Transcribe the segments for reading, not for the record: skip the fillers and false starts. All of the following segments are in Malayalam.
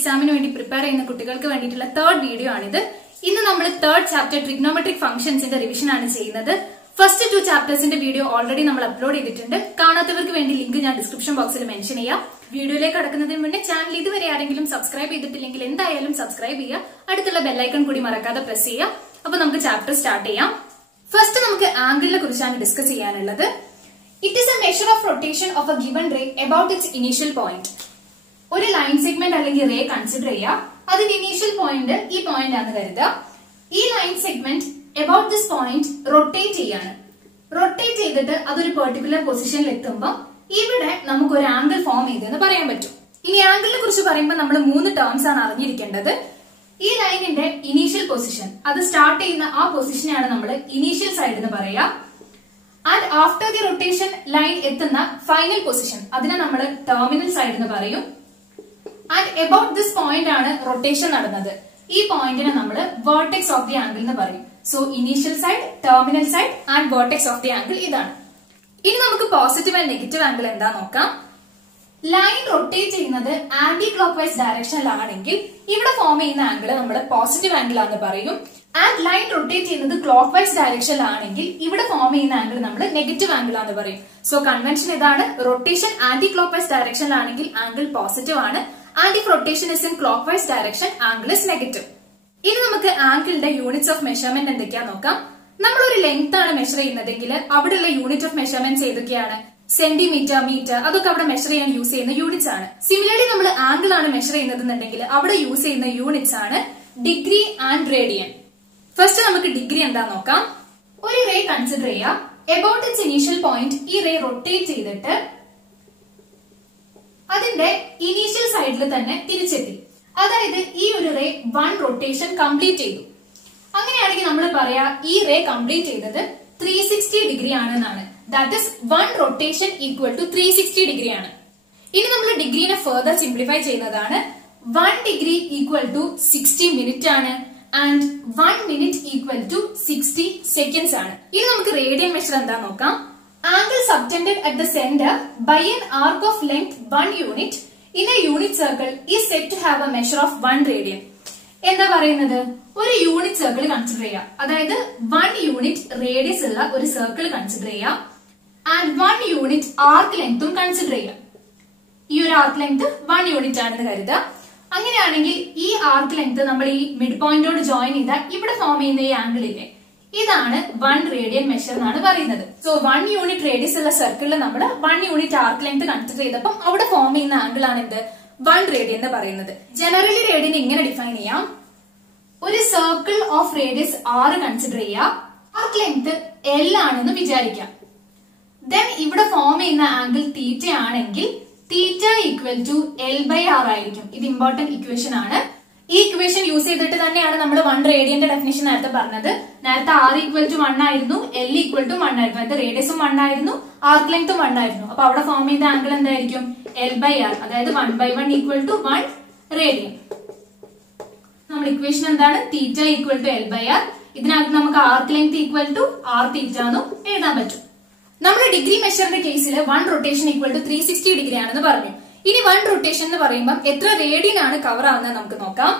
എക്സാമിന് വേണ്ടി പ്രിപ്പയർ ചെയ്യുന്ന കുട്ടികൾക്ക് വേണ്ടിയിട്ടുള്ള തേർഡ് വീഡിയോ ആണിത്. ഇന്ന് നമ്മൾ തേർഡ് ചാപ്റ്റർ ട്രിഗ്നോമെട്രിക് ഫംഗ്ഷൻസിന്റെ റിവിഷൻ ആണ് ചെയ്യുന്നത്. ഫസ്റ്റ് 2 ചാപ്റ്റേഴ്സിന്റെ വീഡിയോ ഓൾറെഡി നമ്മൾ അപ്ലോഡ് ചെയ്തിട്ടുണ്ട്. കാണാത്തവർക്ക് വേണ്ടി ലിങ്ക് ഞാൻ ഡിസ്ക്രിപ്ഷൻ ബോക്സിൽ മെൻഷൻ ചെയ്യാം. വീഡിയോയിലേക്ക് കടക്കുന്നതിന് മുന്നേ ചാനൽ ഇതുവരെ ആരെങ്കിലും സബ്സ്ക്രൈബ് ചെയ്തിട്ടില്ലെങ്കിൽ എന്തായാലും സബ്സ്ക്രൈബ് ചെയ്യുക. അടുത്തുള്ള ബെല്ലൈക്കൺ കൂടി മറക്കാതെ പ്രസ് ചെയ്യുക. അപ്പൊ നമുക്ക് ചാപ്റ്റർ സ്റ്റാർട്ട് ചെയ്യാം. ഫസ്റ്റ് നമുക്ക് ആംഗിളിനെ കുറിച്ചാണ് ഡിസ്കസ് ചെയ്യാനുള്ളത്. It is a measure of rotation of a given ray about its initial point. ഒരു ലൈൻ സെഗ്മെന്റ് അല്ലെങ്കിൽ റേ കൺസിഡർ ചെയ്യുക. അതിന്റെ ഇനീഷ്യൽ പോയിന്റ് ഈ പോയിന്റ് ആണെന്ന് കരുതുക. ഈ line segment about this point rotate ചെയ്യാണ്. റൊട്ടേറ്റ് ചെയ്തിട്ട് അതൊരു പെർട്ടിക്കുലർ പൊസിഷനിൽ എത്തുമ്പോൾ ഇവിടെ നമുക്ക് ഒരു ആംഗിൾ ഫോം ചെയ്തെന്ന് പറയാൻ പറ്റും. ഇനി ആംഗിളിനെ കുറിച്ച് പറയുമ്പോൾ നമ്മൾ 3 ടേംസ് ആണ് അറിഞ്ഞിരിക്കേണ്ടത്. ഈ ലൈനിന്റെ ഇനീഷ്യൽ പൊസിഷൻ, അത് സ്റ്റാർട്ട് ചെയ്യുന്ന ആ പൊസിഷനെയാണ് നമ്മൾ ഇനീഷ്യൽ സൈഡ് എന്ന് പറയുക. And after the rotation line എത്തുന്ന ഫൈനൽ പൊസിഷൻ, അതിനെ നമ്മൾ ടെർമിനൽ സൈഡ് എന്ന് പറയും. ആൻഡ് അബൌട്ട് ദിസ് പോയിന്റ് ആണ് റൊട്ടേഷൻ നടന്നത്. ഈ പോയിന്റിനെ നമ്മൾ വെർട്ടെക്സ് ഓഫ് ദി ആംഗിൾ എന്ന് പറയും. So initial side, terminal side and vertex of the angle ഇതാണ്. ഇനി നമുക്ക് പോസിറ്റീവ് ആൻഡ് നെഗറ്റീവ് ആംഗിൾ എന്താ നോക്കാം. ലൈൻ റൊട്ടേറ്റ് ചെയ്യുന്നത് ആന്റി ക്ലോക്ക് വൈസ് ഡയറക്ഷനിലാണെങ്കിൽ ഇവിടെ ഫോം ചെയ്യുന്ന ആംഗിൾ നമ്മൾ പോസിറ്റീവ് ആംഗിൾ ആണെന്ന് പറയും. ആൻഡ് ലൈൻ റൊട്ടേറ്റ് ചെയ്യുന്നത് ക്ലോക്ക് വൈസ് ഡയറക്ഷനിലാണെങ്കിൽ ഇവിടെ ഫോം ചെയ്യുന്ന ആംഗിൾ നമ്മൾ നെഗറ്റീവ് ആംഗിൾ ആണെന്ന് പറയും. സോ കൺവെൻഷൻ ഇതാണ്. റൊട്ടേഷൻ ആന്റി ക്ലോക്ക് വൈസ് ഡയറക്ഷനിലാണെങ്കിൽ ആംഗിൾ പോസിറ്റീവ് ആണ്. And if rotation is in clock vice direction angle is negative. ഇനി നമുക്ക് ആംഗിളിന്റെ യൂണിറ്റ്സ് ഓഫ് മെഷർമെന്റ് എന്തൊക്കെയാ നോക്കാം. നമ്മൾ ഒരു ലെങ്ത് ആണ് മെഷർ ചെയ്യുന്നതെങ്കിൽ അവിടെയുള്ള യൂണിറ്റ് ഓഫ് മെഷർമെന്റ്സ് ഏതൊക്കെയാണ്? സെന്റിമീറ്റർ, മീറ്റർ, അതൊക്കെ അവിടെ മെഷർ ചെയ്യാൻ യൂസ് ചെയ്യുന്ന യൂണിറ്റ്സ് ആണ്. സിമിലർലി നമ്മൾ ആംഗിൾ ആണ് മെഷർ ചെയ്യുന്നതെന്നുണ്ടെങ്കിൽ അവിടെ യൂസ് ചെയ്യുന്ന യൂണിറ്റ്സ് ആണ് ഡിഗ്രി ആൻഡ് റേഡിയൻ. ഫസ്റ്റ് നമുക്ക് ഡിഗ്രി എന്താ നോക്കാം. ഒരു റേ കൺസിഡർ ചെയ്യാം. അബൌട്ട് ഇറ്റ്സ് ഇനീഷ്യൽ പോയിന്റ് ഈ റേ റൊട്ടേറ്റ് ചെയ്തിട്ട് അതിന്റെ ഇനീഷ്യൽ സൈഡിൽ തന്നെ തിരിച്ചെത്തി. അതായത് ഈ ഒരു റേ 1 റൊട്ടേഷൻ കംപ്ലീറ്റ് ചെയ്തു. അങ്ങനെയാണെങ്കിൽ നമ്മൾ പറയാ ഈ റേ കംപ്ലീറ്റ് ചെയ്തത് 360 ഡിഗ്രി ആണെന്നാണ്. That is 1 rotation equal to 360 degree ആണ്. ഇനി നമ്മൾ ഡിഗ്രീനെ ഫർദർ സിംപ്ലിഫൈ ചെയ്യുന്നതാണ്. 1 ഡിഗ്രി ഈക്വൽ ടു 60 മിനിറ്റ് ആണ്. And 1 minute equal to 60 seconds ആണ്. ഇനി നമുക്ക് റേഡിയൻ മെഷർ എന്താ നോക്കാം. Angle subtended at the centre by an arc of length 1 unit in a unit circle is said to have a measure of 1 radian. എന്താ പറയുന്നത്? ഒരു യൂണിറ്റ് സർക്കിൾ കൺസിഡർ ചെയ്യാം. അതായത് 1 യൂണിറ്റ് റേഡിയസ് ഉള്ള ഒരു സർക്കിൾ കൺസിഡർ ചെയ്യാം. ആൻഡ് 1 യൂണിറ്റ് ആർക്ക് ലെങ്തും കൺസിഡർ ചെയ്യാം. ഈ ഒരു ആർക്ക് ലെങ്ത് 1 യൂണിറ്റ് ആണെന്ന് കരുതുക. അങ്ങനെയാണെങ്കിൽ ഈ ആർക്ക് ലെങ്ത് നമ്മൾ ഈ മിഡ് പോയിന്റോട് ജോയിൻ ചെയ്താൽ ഇവിടെ ഫോം ചെയ്യുന്ന ഈ ആംഗിൾ ഇല്ലേ, ഇതാണ് 1 റേഡിയൻ മെഷർ എന്നാണ് പറയുന്നത്. സോ 1 യൂണിറ്റ് റേഡിയസ് ഉള്ള സർക്കിളിൽ നമ്മൾ 1 യൂണിറ്റ് ആർക്ക് ലെങ്ത് കൺസിഡർ ചെയ്തപ്പോൾ അവിടെ ഫോം ചെയ്യുന്ന ആംഗിൾ ആണ് എന്ത്? 1 റേഡിയൻ എന്ന് പറയുന്നത്. ജനറലി റേഡിയൻ ഇങ്ങനെ ഡിഫൈൻ ചെയ്യാം. ഒരു സർക്കിൾ ഓഫ് റേഡിയസ് 6 കൺസിഡർ ചെയ്യാം. ആർക്ക് ലെങ്ത് L ആണെന്ന് വിചാരിക്കാം. ദെൻ ഇവിടെ ഫോം ചെയ്യുന്ന ആംഗിൾ തീറ്റ ആണെങ്കിൽ തീറ്റ ഈക്വൽ ടു L/R ആയിരിക്കും. ഇത് ഇമ്പോർട്ടന്റ് ഇക്വേഷൻ ആണ്. ഈ ഇക്വേഷൻ യൂസ് ചെയ്തിട്ട് തന്നെയാണ് നമ്മൾ 1 റേഡിയന്റെ ഡെഫിനിഷൻ നേരത്തെ പറഞ്ഞത്. നേരത്തെ R ഈക്വൽ ടു 1 ആയിരുന്നു, L ഈക്വൽ ടു 1 ആയിരുന്നു. അതായത് റേഡിയസും 1 ആയിരുന്നു, ആർക്ക് ലെങ്തും 1 ആയിരുന്നു. അപ്പൊ അവിടെ ഫോം ചെയ്ത ആംഗിൾ എന്തായിരിക്കും? L/R. അതായത് 1/1 ഈക്വൽ ടു 1 റേഡിയൻ. നമ്മൾ ഇക്വേഷൻ എന്താണ്? Theta equal to L/R. ഇതിനകത്ത് നമുക്ക് arc length equal to R theta എന്നും എഴുതാൻ പറ്റും. നമ്മൾ ഡിഗ്രി മെഷറിന്റെ കേസിൽ 1 റൊട്ടേഷൻ ഈക്വൽ ടു 360 ഡിഗ്രി ആണെന്ന് പറഞ്ഞു. ഇനി 1 റൊട്ടേഷൻ എന്ന് പറയുമ്പോൾ എത്ര റേഡിയൻ ആണ് കവർ ആവുന്നത് നമുക്ക് നോക്കാം.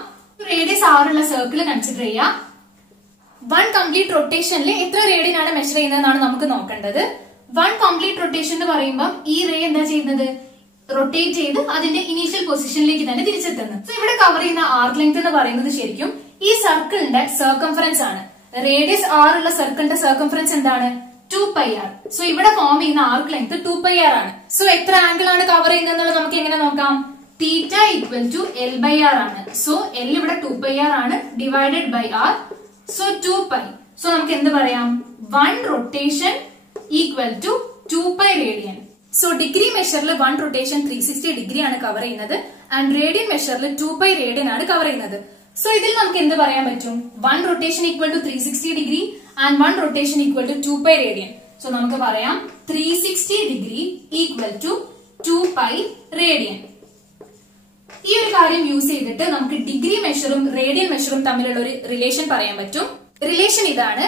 റേഡിയസ് 6 ഉള്ള സർക്കിൾ കൺസിഡർ ചെയ്യാം. 1 കംപ്ലീറ്റ് റൊട്ടേഷനിൽ എത്ര റേഡിയൻ ആണ് മെഷർ ചെയ്യുന്നതെന്നാണ് നമുക്ക് നോക്കേണ്ടത്. 1 കംപ്ലീറ്റ് റൊട്ടേഷൻ എന്ന് പറയുമ്പോൾ ഈ റേ എന്താ ചെയ്യുന്നത്? റൊട്ടേറ്റ് ചെയ്ത് അതിന്റെ ഇനീഷ്യൽ പൊസിഷനിലേക്ക് തന്നെ തിരിച്ചെത്തുന്നു. സോ ഇവിടെ കവർ ചെയ്യുന്ന ആർക്ക് ലെങ്ത് എന്ന് പറയുന്നത് ശരിക്കും ഈ സർക്കിളിന്റെ സർക്കംഫറൻസ് ആണ്. റേഡിയസ് 6 ഉള്ള സർക്കിളിന്റെ സർക്കംഫറൻസ് എന്താണ്? 2πr. സോ ഇവിടെ ഫോം ചെയ്യുന്ന ആർക്ക് ലെങ്ത് 2πr ആണ്. സോ എത്ര ആംഗിൾ ആണ് കവർ ചെയ്യുന്നത് നമുക്ക് എങ്ങനെ നോക്കാം? തീറ്റ ഈക്വൽ ടു L/R ആണ്. സോ L ഇവിടെ 2πr ആണ്, divided by R. So 2π. So നമുക്ക് എന്ത് പറയാം? 1 rotation equal to 2π radian. So degree മെഷറിൽ 1 റൊട്ടേഷൻ 360 ഡിഗ്രി ആണ് കവർ ചെയ്യുന്നത്. ആൻഡ് റേഡിയൻ മെഷറിൽ 2π റേഡിയൻ ആണ് കവർ ചെയ്യുന്നത്. സോ ഇതിൽ നമുക്ക് എന്ത് പറയാൻ പറ്റും? 1 rotation equal to 360 degree and 1 rotation equal to 2π radian. So നമുക്ക് പറയാം 360 ഡിഗ്രി ഈക്വൽ ടു 2π റേഡിയൻ. ഈ ഒരു കാര്യം യൂസ് ചെയ്തിട്ട് നമുക്ക് ഡിഗ്രി മെഷറും റേഡിയൻ മെഷറും തമ്മിലുള്ള ഒരു റിലേഷൻ പറയാൻ പറ്റും. റിലേഷൻ ഇതാണ്.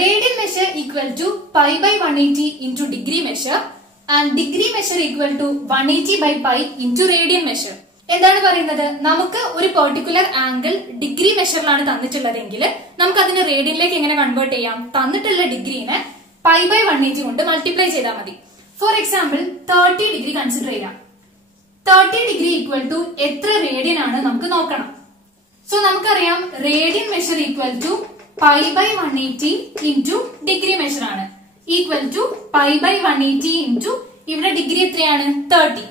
Radian measure equal to π/180 into degree measure and degree measure equal to 180/π into radian measure. എന്താണ് പറയുന്നത്? നമുക്ക് ഒരു പെർട്ടിക്കുലർ ആംഗിൾ ഡിഗ്രി മെഷറിലാണ് തന്നിട്ടുള്ളതെങ്കിൽ നമുക്ക് അതിനെ റേഡിയനിലേക്ക് എങ്ങനെ കൺവേർട്ട് ചെയ്യാം? തന്നിട്ടുള്ള ഡിഗ്രീനെ π/180 കൊണ്ട് മൾട്ടിപ്ലൈ ചെയ്താൽ മതി. ഫോർ എക്സാമ്പിൾ 30 ഡിഗ്രി കൺസിഡർ ചെയ്യാം. 30 ഡിഗ്രി ഈക്വൽ ടു എത്ര റേഡിയൻ ആണ് നമുക്ക് നോക്കണം. സോ നമുക്കറിയാം radian measure equal to π/180 into degree measure ആണ്. ഈക്വൽ ടു π/180 ഇൻറ്റു ഇവിടെ ഡിഗ്രി എത്രയാണ്? 30.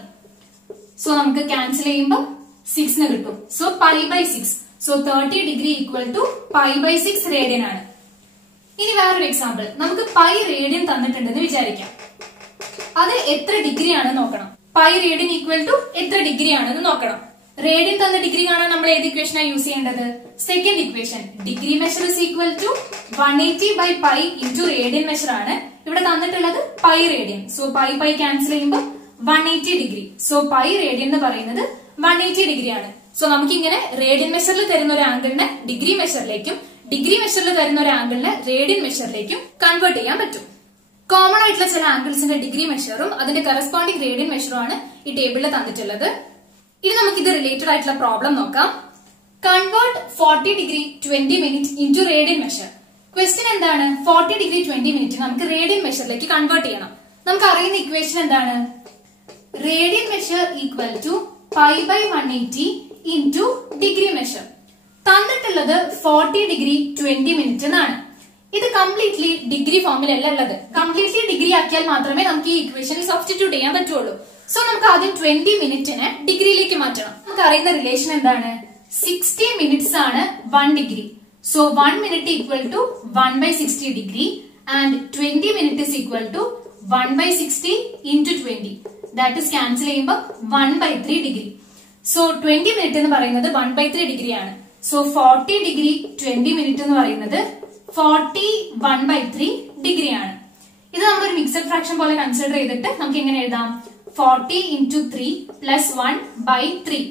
സോ നമുക്ക് ക്യാൻസൽ ചെയ്യുമ്പോൾ 6 കിട്ടും. So π/6. So 30 degree equal to π/6 radian ആണ്. ഇനി വേറൊരു എക്സാമ്പിൾ, നമുക്ക് പൈ റേഡിയൻ തന്നിട്ടുണ്ടെന്ന് വിചാരിക്കാം. അത് എത്ര ഡിഗ്രി ആണെന്ന് നോക്കണം. പൈ റേഡിയൻ ഈക്വൽ ടു എത്ര ഡിഗ്രി ആണെന്ന് നോക്കണം. റേഡിയൻ തന്ന ഡിഗ്രി കാണാൻ നമ്മൾ ഏത് ഇക്വേഷനാണ് യൂസ് ചെയ്യേണ്ടത്? Second equation. Degree measure is equal to 180/π into radian measure ആണ്. ഇവിടെ തന്നിട്ടുള്ളത് pi radian. So pi cancel ചെയ്യുമ്പോൾ 180 ഡിഗ്രി. സോ പൈ റേഡിയൻ എന്ന് പറയുന്നത് 180 ഡിഗ്രി ആണ്. സോ നമുക്ക് ഇങ്ങനെ റേഡിയൻ മെഷറിൽ തരുന്ന ഒരു ആംഗിളിനെ ഡിഗ്രി മെഷറിലേക്കും ഡിഗ്രി മെഷറിൽ തരുന്ന ഒരു ആംഗിളിനെ റേഡിയൻ മെഷറിലേക്കും കൺവേർട്ട് ചെയ്യാൻ പറ്റും. കോമൺ ആയിട്ടുള്ള ചില ആംഗിൾസിന്റെ ഡിഗ്രി മെഷറും അതിന്റെ കറസ്പോണ്ടിങ് റേഡിയൻ മെഷറും ആണ് ഈ ടേബിളിൽ തന്നിട്ടുള്ളത്. ഇനി നമുക്ക് ഇത് റിലേറ്റഡ് ആയിട്ടുള്ള പ്രോബ്ലം നോക്കാം. Convert 40 degree 20 minute into radian measure. Question എന്താണ്? 40 ഡിഗ്രി 20 മിനിറ്റ് നമുക്ക് റേഡിയൻ മെഷറിലേക്ക് കൺവേർട്ട് ചെയ്യണം. നമുക്ക് അറിയുന്ന ഇക്വേഷൻ എന്താണ്? Radian measure equal to π/180 into degree measure. തന്നിട്ടുള്ളത് 40 ഡിഗ്രി 20 മിനിറ്റ് എന്നാണ്. ഇത് കംപ്ലീറ്റ്ലി ഡിഗ്രി ഫോമിലല്ല ഉള്ളത്. കംപ്ലീറ്റ്ലി ഡിഗ്രി ആക്കിയാൽ മാത്രമേ നമുക്ക് ഈ ഇക്വേഷനിൽ സബ്സ്റ്റിറ്റ്യൂട്ട് ചെയ്യാൻ പറ്റുള്ളൂ. സോ നമുക്ക് ആദ്യം 20 മിനിറ്റിനെ ഡിഗ്രിയിലേക്ക് മാറ്റണം. നമുക്ക് അറിയുന്ന റിലേഷൻ എന്താണ്? 60 മിനിറ്റ്സ് ആണ് 1 degree. So 1 minute equal to 1/60 degree and 20 minute is equal to 1/60 into 20. That is cancel ചെയ്യുമ്പോൾ 1/3 ഡിഗ്രി. സോ 20 മിനിറ്റ് എന്ന് പറയുന്നത് 1/3 ഡിഗ്രി ആണ്. സോ 40 ഡിഗ്രി 20 മിനിറ്റ് എന്ന് പറയുന്നത് 41/3 ഡിഗ്രി ആണ്. ഇത് നമ്മളൊരു മിക്സഡ് ഫ്രാക്ഷൻ പോലെ കൺസിഡർ ചെയ്തിട്ട് നമുക്ക് എങ്ങനെ എഴുതാം? 40 ഇൻറ്റു 3 പ്ലസ് 1/3.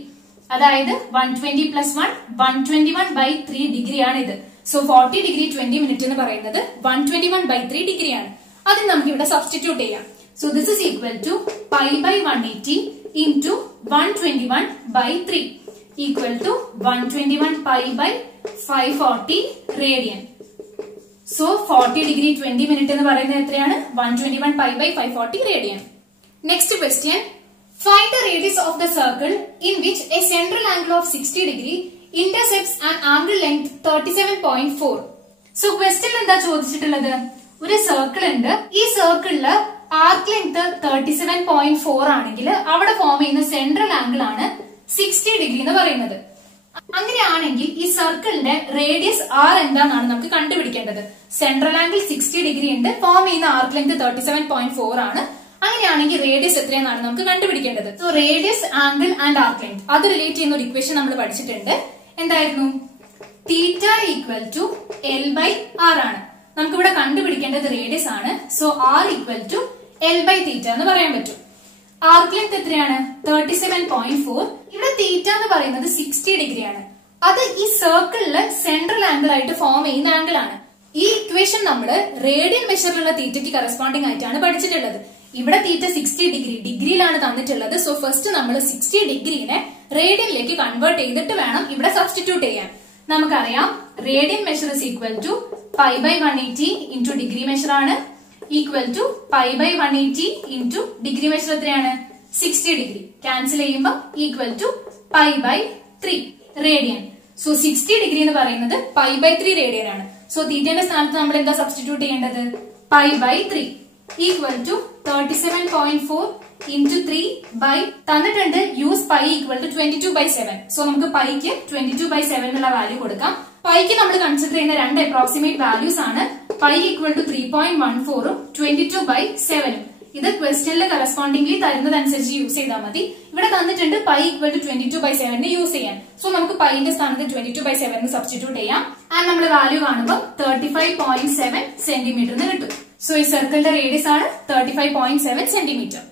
അതായത് 120 പ്ലസ് 1 121/3 ഡിഗ്രി ആണ് ഇത്. സോ 40 ഡിഗ്രി 20 മിനിറ്റ് എന്ന് പറയുന്നത് 121/3 ഡിഗ്രി ആണ്. അതിന് നമുക്ക് ഇവിടെ സബ്സ്റ്റിറ്റ്യൂട്ട് ചെയ്യാം. So this is equal to π/180 into 121/3 equal to 121π/540 radian. So 40 degree 20 minute എന്ന് പറയുന്നത് എത്രയാണ്? 121π/540 radian. Next question. Find the radius of the circle in which a central angle of 60 degree intercepts an angle length 37.4. So question എന്താ ചോദിച്ചിട്ടുള്ളത്? ഒരു സർക്കിൾ ഉണ്ട്. ഈ സർക്കിളില് ആർക്ക് ലെങ്ത് 37.4 ആണെങ്കിൽ അവിടെ ഫോം ചെയ്യുന്ന സെൻട്രൽ ആംഗിൾ ആണ് 60 ഡിഗ്രി എന്ന് പറയുന്നത്. അങ്ങനെയാണെങ്കിൽ ഈ സർക്കിളിന്റെ റേഡിയസ് ആർ എന്താണെന്നാണ് നമുക്ക് കണ്ടുപിടിക്കേണ്ടത്. സെൻട്രൽ ആംഗിൾ 60 ഡിഗ്രി ഉണ്ട്, ഫോം ചെയ്യുന്ന ആർക്ക് ലെങ്ത് 37.4 ആണ്. അങ്ങനെയാണെങ്കിൽ റേഡിയസ് എത്രയെന്നാണ് നമുക്ക് കണ്ടുപിടിക്കേണ്ടത്. So radius, angle and arc length അത് റിലേറ്റ് ചെയ്യുന്ന ഒരു ഇക്വേഷൻ നമ്മൾ പഠിച്ചിട്ടുണ്ട്. എന്തായിരുന്നു? തീറ്റ ഈക്വൽ ടു L/R ആണ്. നമുക്ക് ഇവിടെ കണ്ടുപിടിക്കേണ്ടത് റേഡിയസ് ആണ്. സോ ആർ ഈക്വൽ ടു L/തീറ്റ എന്ന് പറയാൻ പറ്റും. ആർക്ക് ലെങ്ത് എത്രയാണ്? 37.4. ഇവിടെ തീറ്റ എന്ന് പറയുന്നത് 60 ഡിഗ്രി ആണ്. അത് ഈ സർക്കിളില് സെൻട്രൽ ആംഗിൾ ആയിട്ട് ഫോം ചെയ്യുന്ന ആംഗിൾ ആണ്. ഈ ഇക്വേഷൻ നമ്മൾ റേഡിയൻ മെഷറിലുള്ള തീറ്റയ്ക്ക് കറസ്പോണ്ടിങ് ആയിട്ടാണ് പഠിച്ചിട്ടുള്ളത്. ഇവിടെ തീറ്റ 60 ഡിഗ്രിയിലാണ് തന്നിട്ടുള്ളത്. സോ ഫസ്റ്റ് നമ്മൾ 60 ഡിഗ്രിനെ റേഡിയനിലേക്ക് കൺവേർട്ട് ചെയ്തിട്ട് വേണം ഇവിടെ സബ്സ്റ്റിറ്റ്യൂട്ട് ചെയ്യാൻ. നമുക്കറിയാം radian measure is equal to π/180 into degree measure ആണ്. Equal to π/180 into degree measure എത്രയാണ്? 60 ഡിഗ്രി. ക്യാൻസൽ ചെയ്യുമ്പോൾ equal to π/3 radian. So 60 degree എന്ന് പറയുന്നത് π/3 റേഡിയൻ ആണ്. സോ തീറ്റയുടെ സ്ഥാനത്ത് നമ്മൾ എന്താ സബ്സ്റ്റിറ്റ്യൂട്ട് ചെയ്യേണ്ടത്? π/3 ഈക്വൽ ടു 37.4 ഇൻറ്റു 3 ബൈ തന്നിട്ടുണ്ട് use pi equal to 22/7. So നമുക്ക് പൈക്ക് 22/7 എന്നുള്ള വാല്യൂ കൊടുക്കാം. പൈക്ക് നമ്മൾ കൺസിഡർ ചെയ്യുന്ന രണ്ട് അപ്രോക്സിമേറ്റ് വാല്യൂസ് ആണ് പൈ ഈക്വൽ ടു 3.14ഉം 22/7ഉം. ഇത് ക്വസ്റ്റ്യനിൽ കറസ്പോണ്ടിംഗ്ലി തരുന്നതനുസരിച്ച് യൂസ് ചെയ്താൽ മതി. ഇവിടെ തന്നിട്ടുണ്ട് പൈ ഈക്വൽ ടു 22/7 യൂസ് ചെയ്യാൻ. സോ നമുക്ക് പൈന്റെ സ്ഥാനത്ത് 22/7 സബ്സ്റ്റിറ്റ്യൂട്ട് ചെയ്യാം. ആൻഡ് നമ്മൾ വാല്യൂ കാണുമ്പോൾ 35.7 സെന്റിമീറ്റർ എന്ന് കിട്ടും. സോ ഈ സർക്കിളിന്റെ റേഡിയസ് ആണ് 35.7 സെന്റിമീറ്റർ.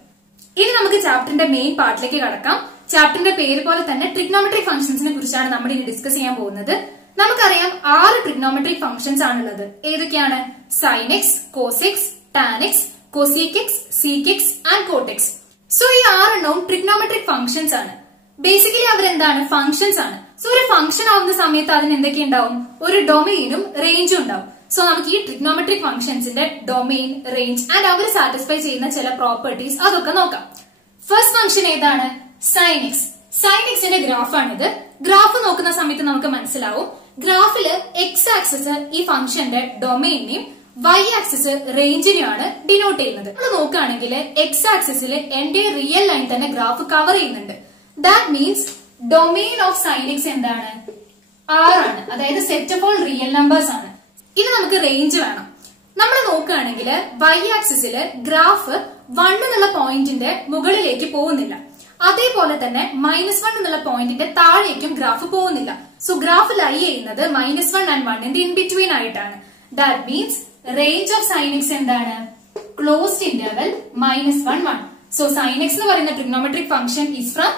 ഇനി നമുക്ക് ചാപ്റ്ററിന്റെ മെയിൻ പാർട്ടിലേക്ക് കടക്കാം. ചാപ്റ്ററിന്റെ പേര് പോലെ തന്നെ ട്രിഗ്നോമെട്രിക് ഫംഗ്ഷൻസിനെ കുറിച്ചാണ് നമ്മൾ ഇനി ഡിസ്കസ് ചെയ്യാൻ പോകുന്നത്. നമുക്കറിയാം 6 ട്രിഗ്നോമെട്രിക് ഫംഗ്ഷൻസ് ആണുള്ളത്. ഏതൊക്കെയാണ്? Sine x, cos x, tan x, cosec x, sec x and cot x. So ഈ 6 എണ്ണവും ട്രിഗ്നോമെട്രിക് ഫംഗ്ഷൻസ് ആണ്. ബേസിക്കലി അവരെന്താണ്, ഫംഗ്ഷൻസ് ആണ്. സോ ഒരു ഫംഗ്ഷൻ ആവുന്ന സമയത്ത് അതിന് എന്തൊക്കെ ഉണ്ടാവും, ഒരു ഡൊമെയിനും റേഞ്ചും ഉണ്ടാവും. സോ നമുക്ക് ഈ ട്രിഗ്നോമെട്രിക് ഫംഗ്ഷൻസിന്റെ ഡൊമെയിൻ, റേഞ്ച് ആൻഡ് അവർ സാറ്റിസ്ഫൈ ചെയ്യുന്ന ചില പ്രോപ്പർട്ടീസ് അതൊക്കെ നോക്കാം. ഫസ്റ്റ് ഫംഗ്ഷൻ ഏതാണ്, സൈൻ എക്സ്. സൈൻ എക്സിന്റെ ഗ്രാഫാണിത്. ഗ്രാഫ് നോക്കുന്ന സമയത്ത് നമുക്ക് മനസ്സിലാവും, ഗ്രാഫില് എക്സ് ആക്സിസ് ഈ ഫംഗ്ഷന്റെ ഡൊമെയിനെയും വൈ ആക്സിസ് റേഞ്ചിനെയാണ് ഡിനോട്ട് ചെയ്യുന്നത്. നമ്മൾ നോക്കുകയാണെങ്കിൽ എക്സ് ആക്സിസിൽ എന്റെ റിയൽ ലൈൻ തന്നെ ഗ്രാഫ് കവർ ചെയ്യുന്നുണ്ട്. That means domain of sine x എന്താണ്, ആർ ആണ്, അതായത് set of all real numbers ആണ്. ഇനി നമുക്ക് റേഞ്ച് വേണം. നമ്മൾ നോക്കുകയാണെങ്കിൽ വൈ ആക്സിസിൽ ഗ്രാഫ് 1 എന്നുള്ള പോയിന്റിന്റെ മുകളിലേക്ക് പോകുന്നില്ല, അതേപോലെ തന്നെ -1 എന്നുള്ള പോയിന്റിന്റെ താഴേക്കും ഗ്രാഫ് പോകുന്നില്ല. സോ ഗ്രാഫ് ലൈ ചെയ്യുന്നത് -1 ആൻഡ് 1 ഇൻ ബിറ്റ്വീൻ ആയിട്ടാണ്. That means range of sine x എന്താണ്, closed interval -1 1. So sine x എന്ന് പറയുന്ന trigonometric function is from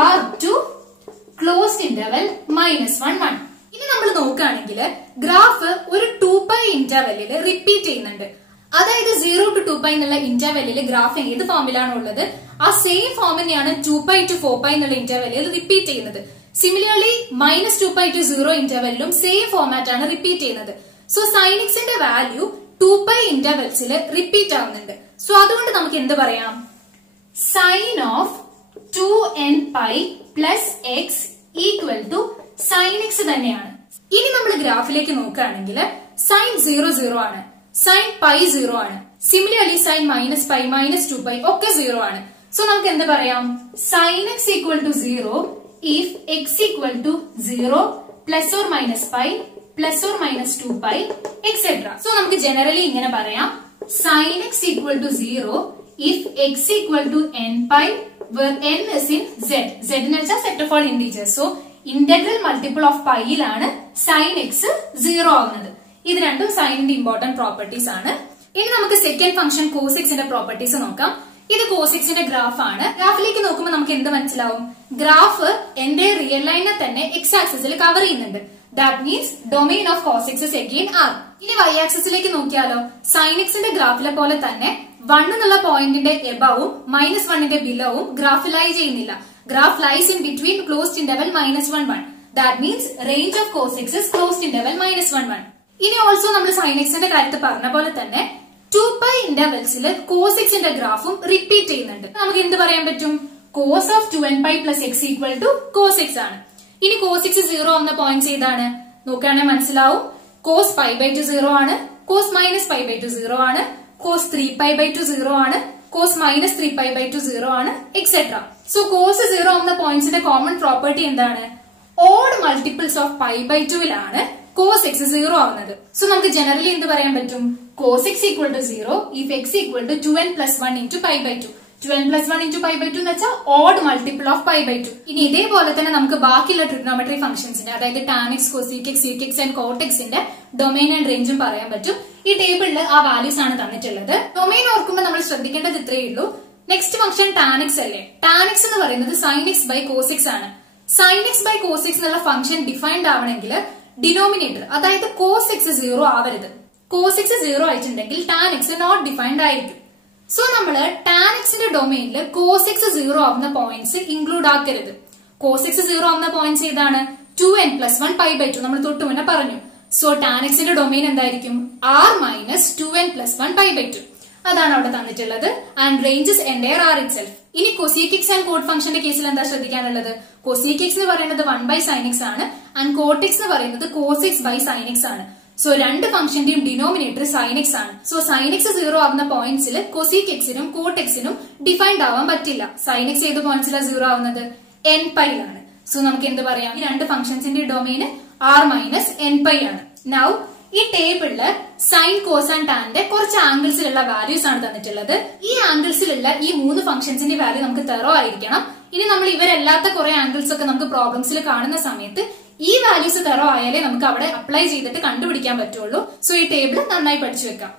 R to closed interval -1 1. ഇനി നമ്മൾ നോക്കുകയാണെങ്കിൽ ഗ്രാഫ് ഒരു 2π ഇന്റർവെല്ലിൽ റിപ്പീറ്റ് ചെയ്യുന്നുണ്ട്. അതായത് 0 to 2π എന്നുള്ള ഇന്റർവെല്ലിൽ ഗ്രാഫ് ഏത് ഫോമിലാണോ ഉള്ളത് ആ സെയിം ഫോം തന്നെയാണ് 2π to 4π എന്നുള്ള ഇന്റർവെല്ലിൽ റിപ്പീറ്റ് ചെയ്യുന്നത്. സിമിലർലി -2π to 0 ഇന്റർവെല്ലിലും സെയിം ഫോമാറ്റ് ആണ് റിപ്പീറ്റ് ചെയ്യുന്നത്. സോ സൈൻ എക്സിന്റെ വാല്യൂ 2π ഇന്റർവെൽസിൽ റിപ്പീറ്റ് ആവുന്നുണ്ട്. സോ അതുകൊണ്ട് നമുക്ക് എന്ത് പറയാം, sine of 2nπ plus x equal to sine x തന്നെയാണ്. ഇനി നമ്മൾ ഗ്രാഫിലേക്ക് നോക്കുകയാണെങ്കിൽ സൈൻ 0 0 ആണ്, സൈൻ π 0 ആണ്, സിമിലർലി സൈൻ -π -2π ഒക്കെ 0 ആണ്. സോ നമുക്ക് എന്ത് പറയാം, sine x equal to 0 if x equal to 0 plus or minus π plus or minus 2π etcetera. So നമുക്ക് ജനറലി ഇങ്ങനെ പറയാം, sine x equal to 0 if x equal to nπ where n is in z. z എന്ന് വെച്ചാൽ set of all integers. So integral multiple of പൈയിലാണ് സൈൻ എക്സ് 0 ആവുന്നത്. ഇത് രണ്ടും സൈനിന്റെ ഇമ്പോർട്ടന്റ് പ്രോപ്പർട്ടീസ് ആണ്. ഇനി നമുക്ക് സെക്കൻഡ് ഫംഗ്ഷൻ കോസ് എക്സിന്റെ പ്രോപ്പർട്ടീസ് നോക്കാം. ഇത് കോസ് എക്സിന്റെ ഗ്രാഫ് ആണ്. ഗ്രാഫിലേക്ക് നോക്കുമ്പോൾ നമുക്ക് എന്ത് മനസ്സിലാവും, ഗ്രാഫ് എന്റെ റിയൽ ലൈനെ തന്നെ എക്സ് ആക്സിസിൽ കവർ ചെയ്യുന്നുണ്ട്. That means domain of cos x is again R. ഇനി വൈ ആക്സിസിലേക്ക് നോക്കിയാലോ, സൈൻ എക്സിന്റെ ഗ്രാഫിലെ പോലെ തന്നെ 1 എന്നുള്ള പോയിന്റിന്റെ എബവും -1ന്റെ ബിലോവും ഗ്രാഫ് ലൈ ചെയ്യുന്നില്ല. Graph lies in between closed interval -1 1. That means range of cos x is closed interval -1 1. ഇനി ഓൾസോ നമ്മൾ സൈൻ എക്സിന്റെ കാര്യത്തിൽ പറഞ്ഞ പോലെ തന്നെ 2π ഇന്റർവെൽസിൽ കോസ് എക്സിന്റെ ഗ്രാഫും റിപ്പീറ്റ് ചെയ്യുന്നുണ്ട്. നമുക്ക് എന്ത് പറയാൻ പറ്റും, cos of 2nπ plus x equal to cos x ആണ്. ഇനി കോസ് എക്സ് 0 ആവുന്ന പോയിന്റ്സ് ഏതാണ് നോക്കുകയാണെങ്കിൽ മനസ്സിലാവും, കോസ് π/2 0 ആണ്, കോസ് -π/2 0 ആണ്, കോസ് 3π/2 0 ആണ്, കോസ് -3π/2 0 ആണ് എക്സെട്ര. സോ കോസ് 0 ആവുന്ന പോയിന്റ്സിന്റെ കോമൺ പ്രോപ്പർട്ടി എന്താണ്, odd multiples of π/2 cos x 0 ആവുന്നത്. സോ നമുക്ക് ജനറലി എന്ത് പറയാൻ പറ്റും, cos x equal to 0 if x equal to 2n + 1 × π/2. 2n + 1 × π/2 എന്ന് വെച്ചാൽ ഓഡ് മൾട്ടിപ്പിൾ ഓഫ് π/2. ഇനി ഇതേപോലെ തന്നെ നമുക്ക് ബാക്കിയുള്ള ട്രിഗ്നോമെട്രി ഫംഗ്ഷൻസിന്റെ, അതായത് tan x, cosec x, sec x and cot എക്സിന്റെ ഡൊമെയിൻ ആൻഡ് റേഞ്ചും പറയാൻ പറ്റും. ഈ ടേബിളിൽ ആ വാല്യൂസ് ആണ് തന്നിട്ടുള്ളത്. ഡൊമെയിൻ ഓർക്കുമ്പോൾ നമ്മൾ ശ്രദ്ധിക്കേണ്ടത് ഇത്രയേ ഉള്ളൂ. നെക്സ്റ്റ് ഫംഗ്ഷൻ ടാൻ എക്സ് അല്ലേ. ടാൻ എക്സ് എന്ന് പറയുന്നത് sine x by cos x ആണ്. Sine x by cos x എന്നുള്ള ഫംഗ്ഷൻ ഡിഫൈൻഡ് ആവണമെങ്കിൽ ഡിനോമിനേറ്റർ, അതായത് കോസ് എക്സ് 0 ആവരുത്. കോസ് എക്സ് 0 ആയിട്ടുണ്ടെങ്കിൽ ടാൻ എക്സ് നോട്ട് ഡിഫൈൻഡ് ആയിരിക്കും. സോ നമ്മള് ടാൻ എക്സിന്റെ ഡൊമെയിനിൽ കോസ് എക്സ് 0 ആവുന്ന പോയിന്റ്സ് ഇൻക്ലൂഡ് ആക്കരുത്. കോസ് എക്സ് 0 ആവുന്ന പോയിന്റ്സ് ഏതാണ്, 2n + 1 π/2 നമ്മൾ തൊട്ട് മുന്നേ പറഞ്ഞു. സോ ടാൻ എക്സിന്റെ ഡൊമെയിൻ എന്തായിരിക്കും, r - 2n + 1 π/2. അതാണ് അവിടെ തന്നിട്ടുള്ളത്. And ranges entire R itself. ഇനി കൊസീക് എക്സ് ആൻഡ് കോട്ട് ഫംഗ്ഷന്റെ കേസിൽ എന്താ ശ്രദ്ധിക്കാനുള്ളത്, കൊസീക് എക്സ് എന്ന് പറയുന്നത് 1/sin x ആണ്, ആൻഡ് കോട്ട് എക്സ് എന്ന് പറയുന്നത് cos x/sin x ആണ്. സോ രണ്ട് ഫംഗ്ഷന്റെയും ഡിനോമിനേറ്റർ sin x ആണ്. സോ sin x 0 ആവുന്ന പോയിന്റ്സിൽ കൊസീക് എക്സിനും കോട്ട് എക്സിനും ഡിഫൈൻഡ് ആവാൻ പറ്റില്ല. sin x ഏത് പോയിന്റ്സിലാണ് 0 ആവുന്നത്, nπ-ലാണ്. സോ നമുക്ക് എന്ത് പറയാം, ഈ രണ്ട് ഫംഗ്ഷൻസിന്റെ ഡൊമെയിൻ r - nπ ആണ്. നൗ ഈ ടേബിളില് സൈൻ, കോസ് ആൻഡ് ടാന്റെ കുറച്ച് ആംഗിൾസിലുള്ള വാല്യൂസ് ആണ് തന്നിട്ടുള്ളത്. ഈ ആംഗിൾസിലുള്ള ഈ 3 ഫംഗ്ഷൻസിന്റെ വാല്യൂ നമുക്ക് തെറോ ആയിരിക്കണം. ഇനി നമ്മൾ ഇവരല്ലാത്ത കുറെ ആംഗിൾസ് ഒക്കെ നമുക്ക് പ്രോബ്ലംസിൽ കാണുന്ന സമയത്ത് ഈ വാല്യൂസ് തെറോ ആയാലേ നമുക്ക് അവിടെ അപ്ലൈ ചെയ്തിട്ട് കണ്ടുപിടിക്കാൻ പറ്റുള്ളൂ. സോ ഈ ടേബിൾ നന്നായി പഠിച്ചു വെക്കാം.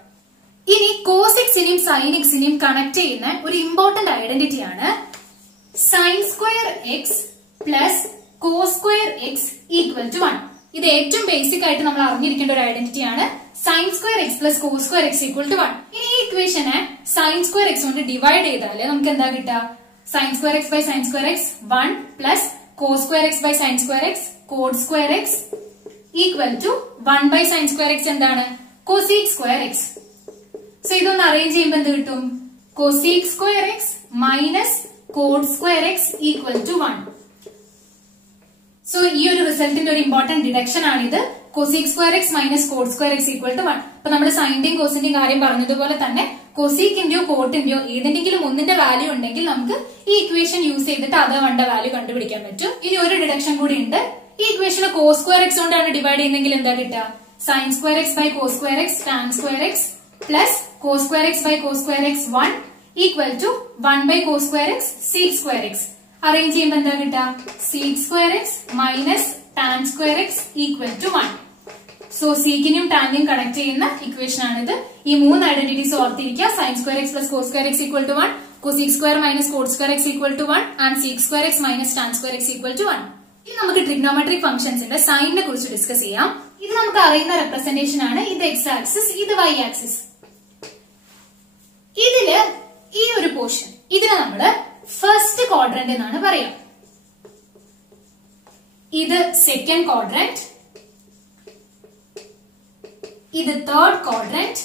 ഇനി കോസ് എക്സിനെയും സൈൻ എക്സിനെയും കണക്ട് ചെയ്യുന്ന ഒരു ഇമ്പോർട്ടന്റ് ഐഡന്റിറ്റി ആണ് sin² x plus cos² x = 1. ഇത് ഏറ്റവും ബേസിക് ആയിട്ട് നമ്മൾ അറിഞ്ഞിരിക്കേണ്ട ഒരു ഐഡന്റിറ്റി ആണ്. sin² x plus cos² x = 1. ഇനി ഈ ഇക്വേഷനെ sin² x കൊണ്ട് ഡിവൈഡ് ചെയ്താല് നമുക്ക് എന്താ കിട്ടുക, sin square x by sin square x 1 plus cos square x by sin square x cot square x equal to 1 by sin square x എന്താണ് cosec square x. സോ ഇതൊന്ന് അറേഞ്ച് ചെയ്യുമ്പോൾ എന്ത് കിട്ടും? cosec square x minus cot square x equal to 1. So ഈ ഒരു റിസൾട്ടിന്റെ ഒരു ഇമ്പോർട്ടന്റ് ഡിഡക്ഷൻ ആണിത്. cosec square x minus cot square x equal to 1. അപ്പൊ നമ്മൾ സൈന്റെയും കോസിന്റെയും കാര്യം പറഞ്ഞതുപോലെ തന്നെ കൊസീക്കിന്റെയോ കോട്ടിന്റെയോ ഏതെങ്കിലും ഒന്നിന്റെ വാല്യൂ ഉണ്ടെങ്കിൽ നമുക്ക് ഈ ഇക്വേഷൻ യൂസ് ചെയ്തിട്ട് അതർ വണ്ടെ വാല്യൂ കണ്ടുപിടിക്കാൻ പറ്റും. ഇനി ഒരു ഡിഡക്ഷൻ കൂടി ഉണ്ട്. ഈ ഇക്വേഷനെ cos square x കൊണ്ടാണ് ഡിവൈഡ് ചെയ്യുന്നതെങ്കിൽ എന്താ കിട്ടുക? sin square x by cos square x tan square x plus cos square x by cos square x 1 equal to 1 by cos square x sec square x. Arrange ചെയ്യുമ്പോൾ എന്താ കിട്ടുക? sec square x minus tan square x equal to 1. So സീക്കിനും ടാനിനും കണക്ട് ചെയ്യുന്ന ഇക്വേഷൻ ആണിത്. ഈ മൂന്ന് ഐഡന്റിറ്റീസ് ഓർത്തിരിക്കുക. sin square x plus cos square x equal to 1, cosec square minus cot square x equal to 1 and sec square x minus tan square x equal to 1. ഇനി നമുക്ക് ട്രിഗ്നോമെട്രിക് ഫംഗ്ഷൻസിന്റെ സൈനിനെ കുറിച്ച് ഡിസ്കസ് ചെയ്യാം. ഇത് നമുക്ക് അറിയുന്ന റെപ്രസെന്റേഷൻ ആണ്. ഇത് എക്സ് ആക്സിസ്, ഇത് വൈ ആക്സിസ്. ഇതില് ഈ ഒരു പോർഷൻ ഇതിനെ നമ്മള് ഫസ്റ്റ് ക്വാഡ്രന്റ് എന്നാണ് പറയാം. ഇത് സെക്കൻഡ് ക്വാഡ്രന്റ്, ഇത് third quadrant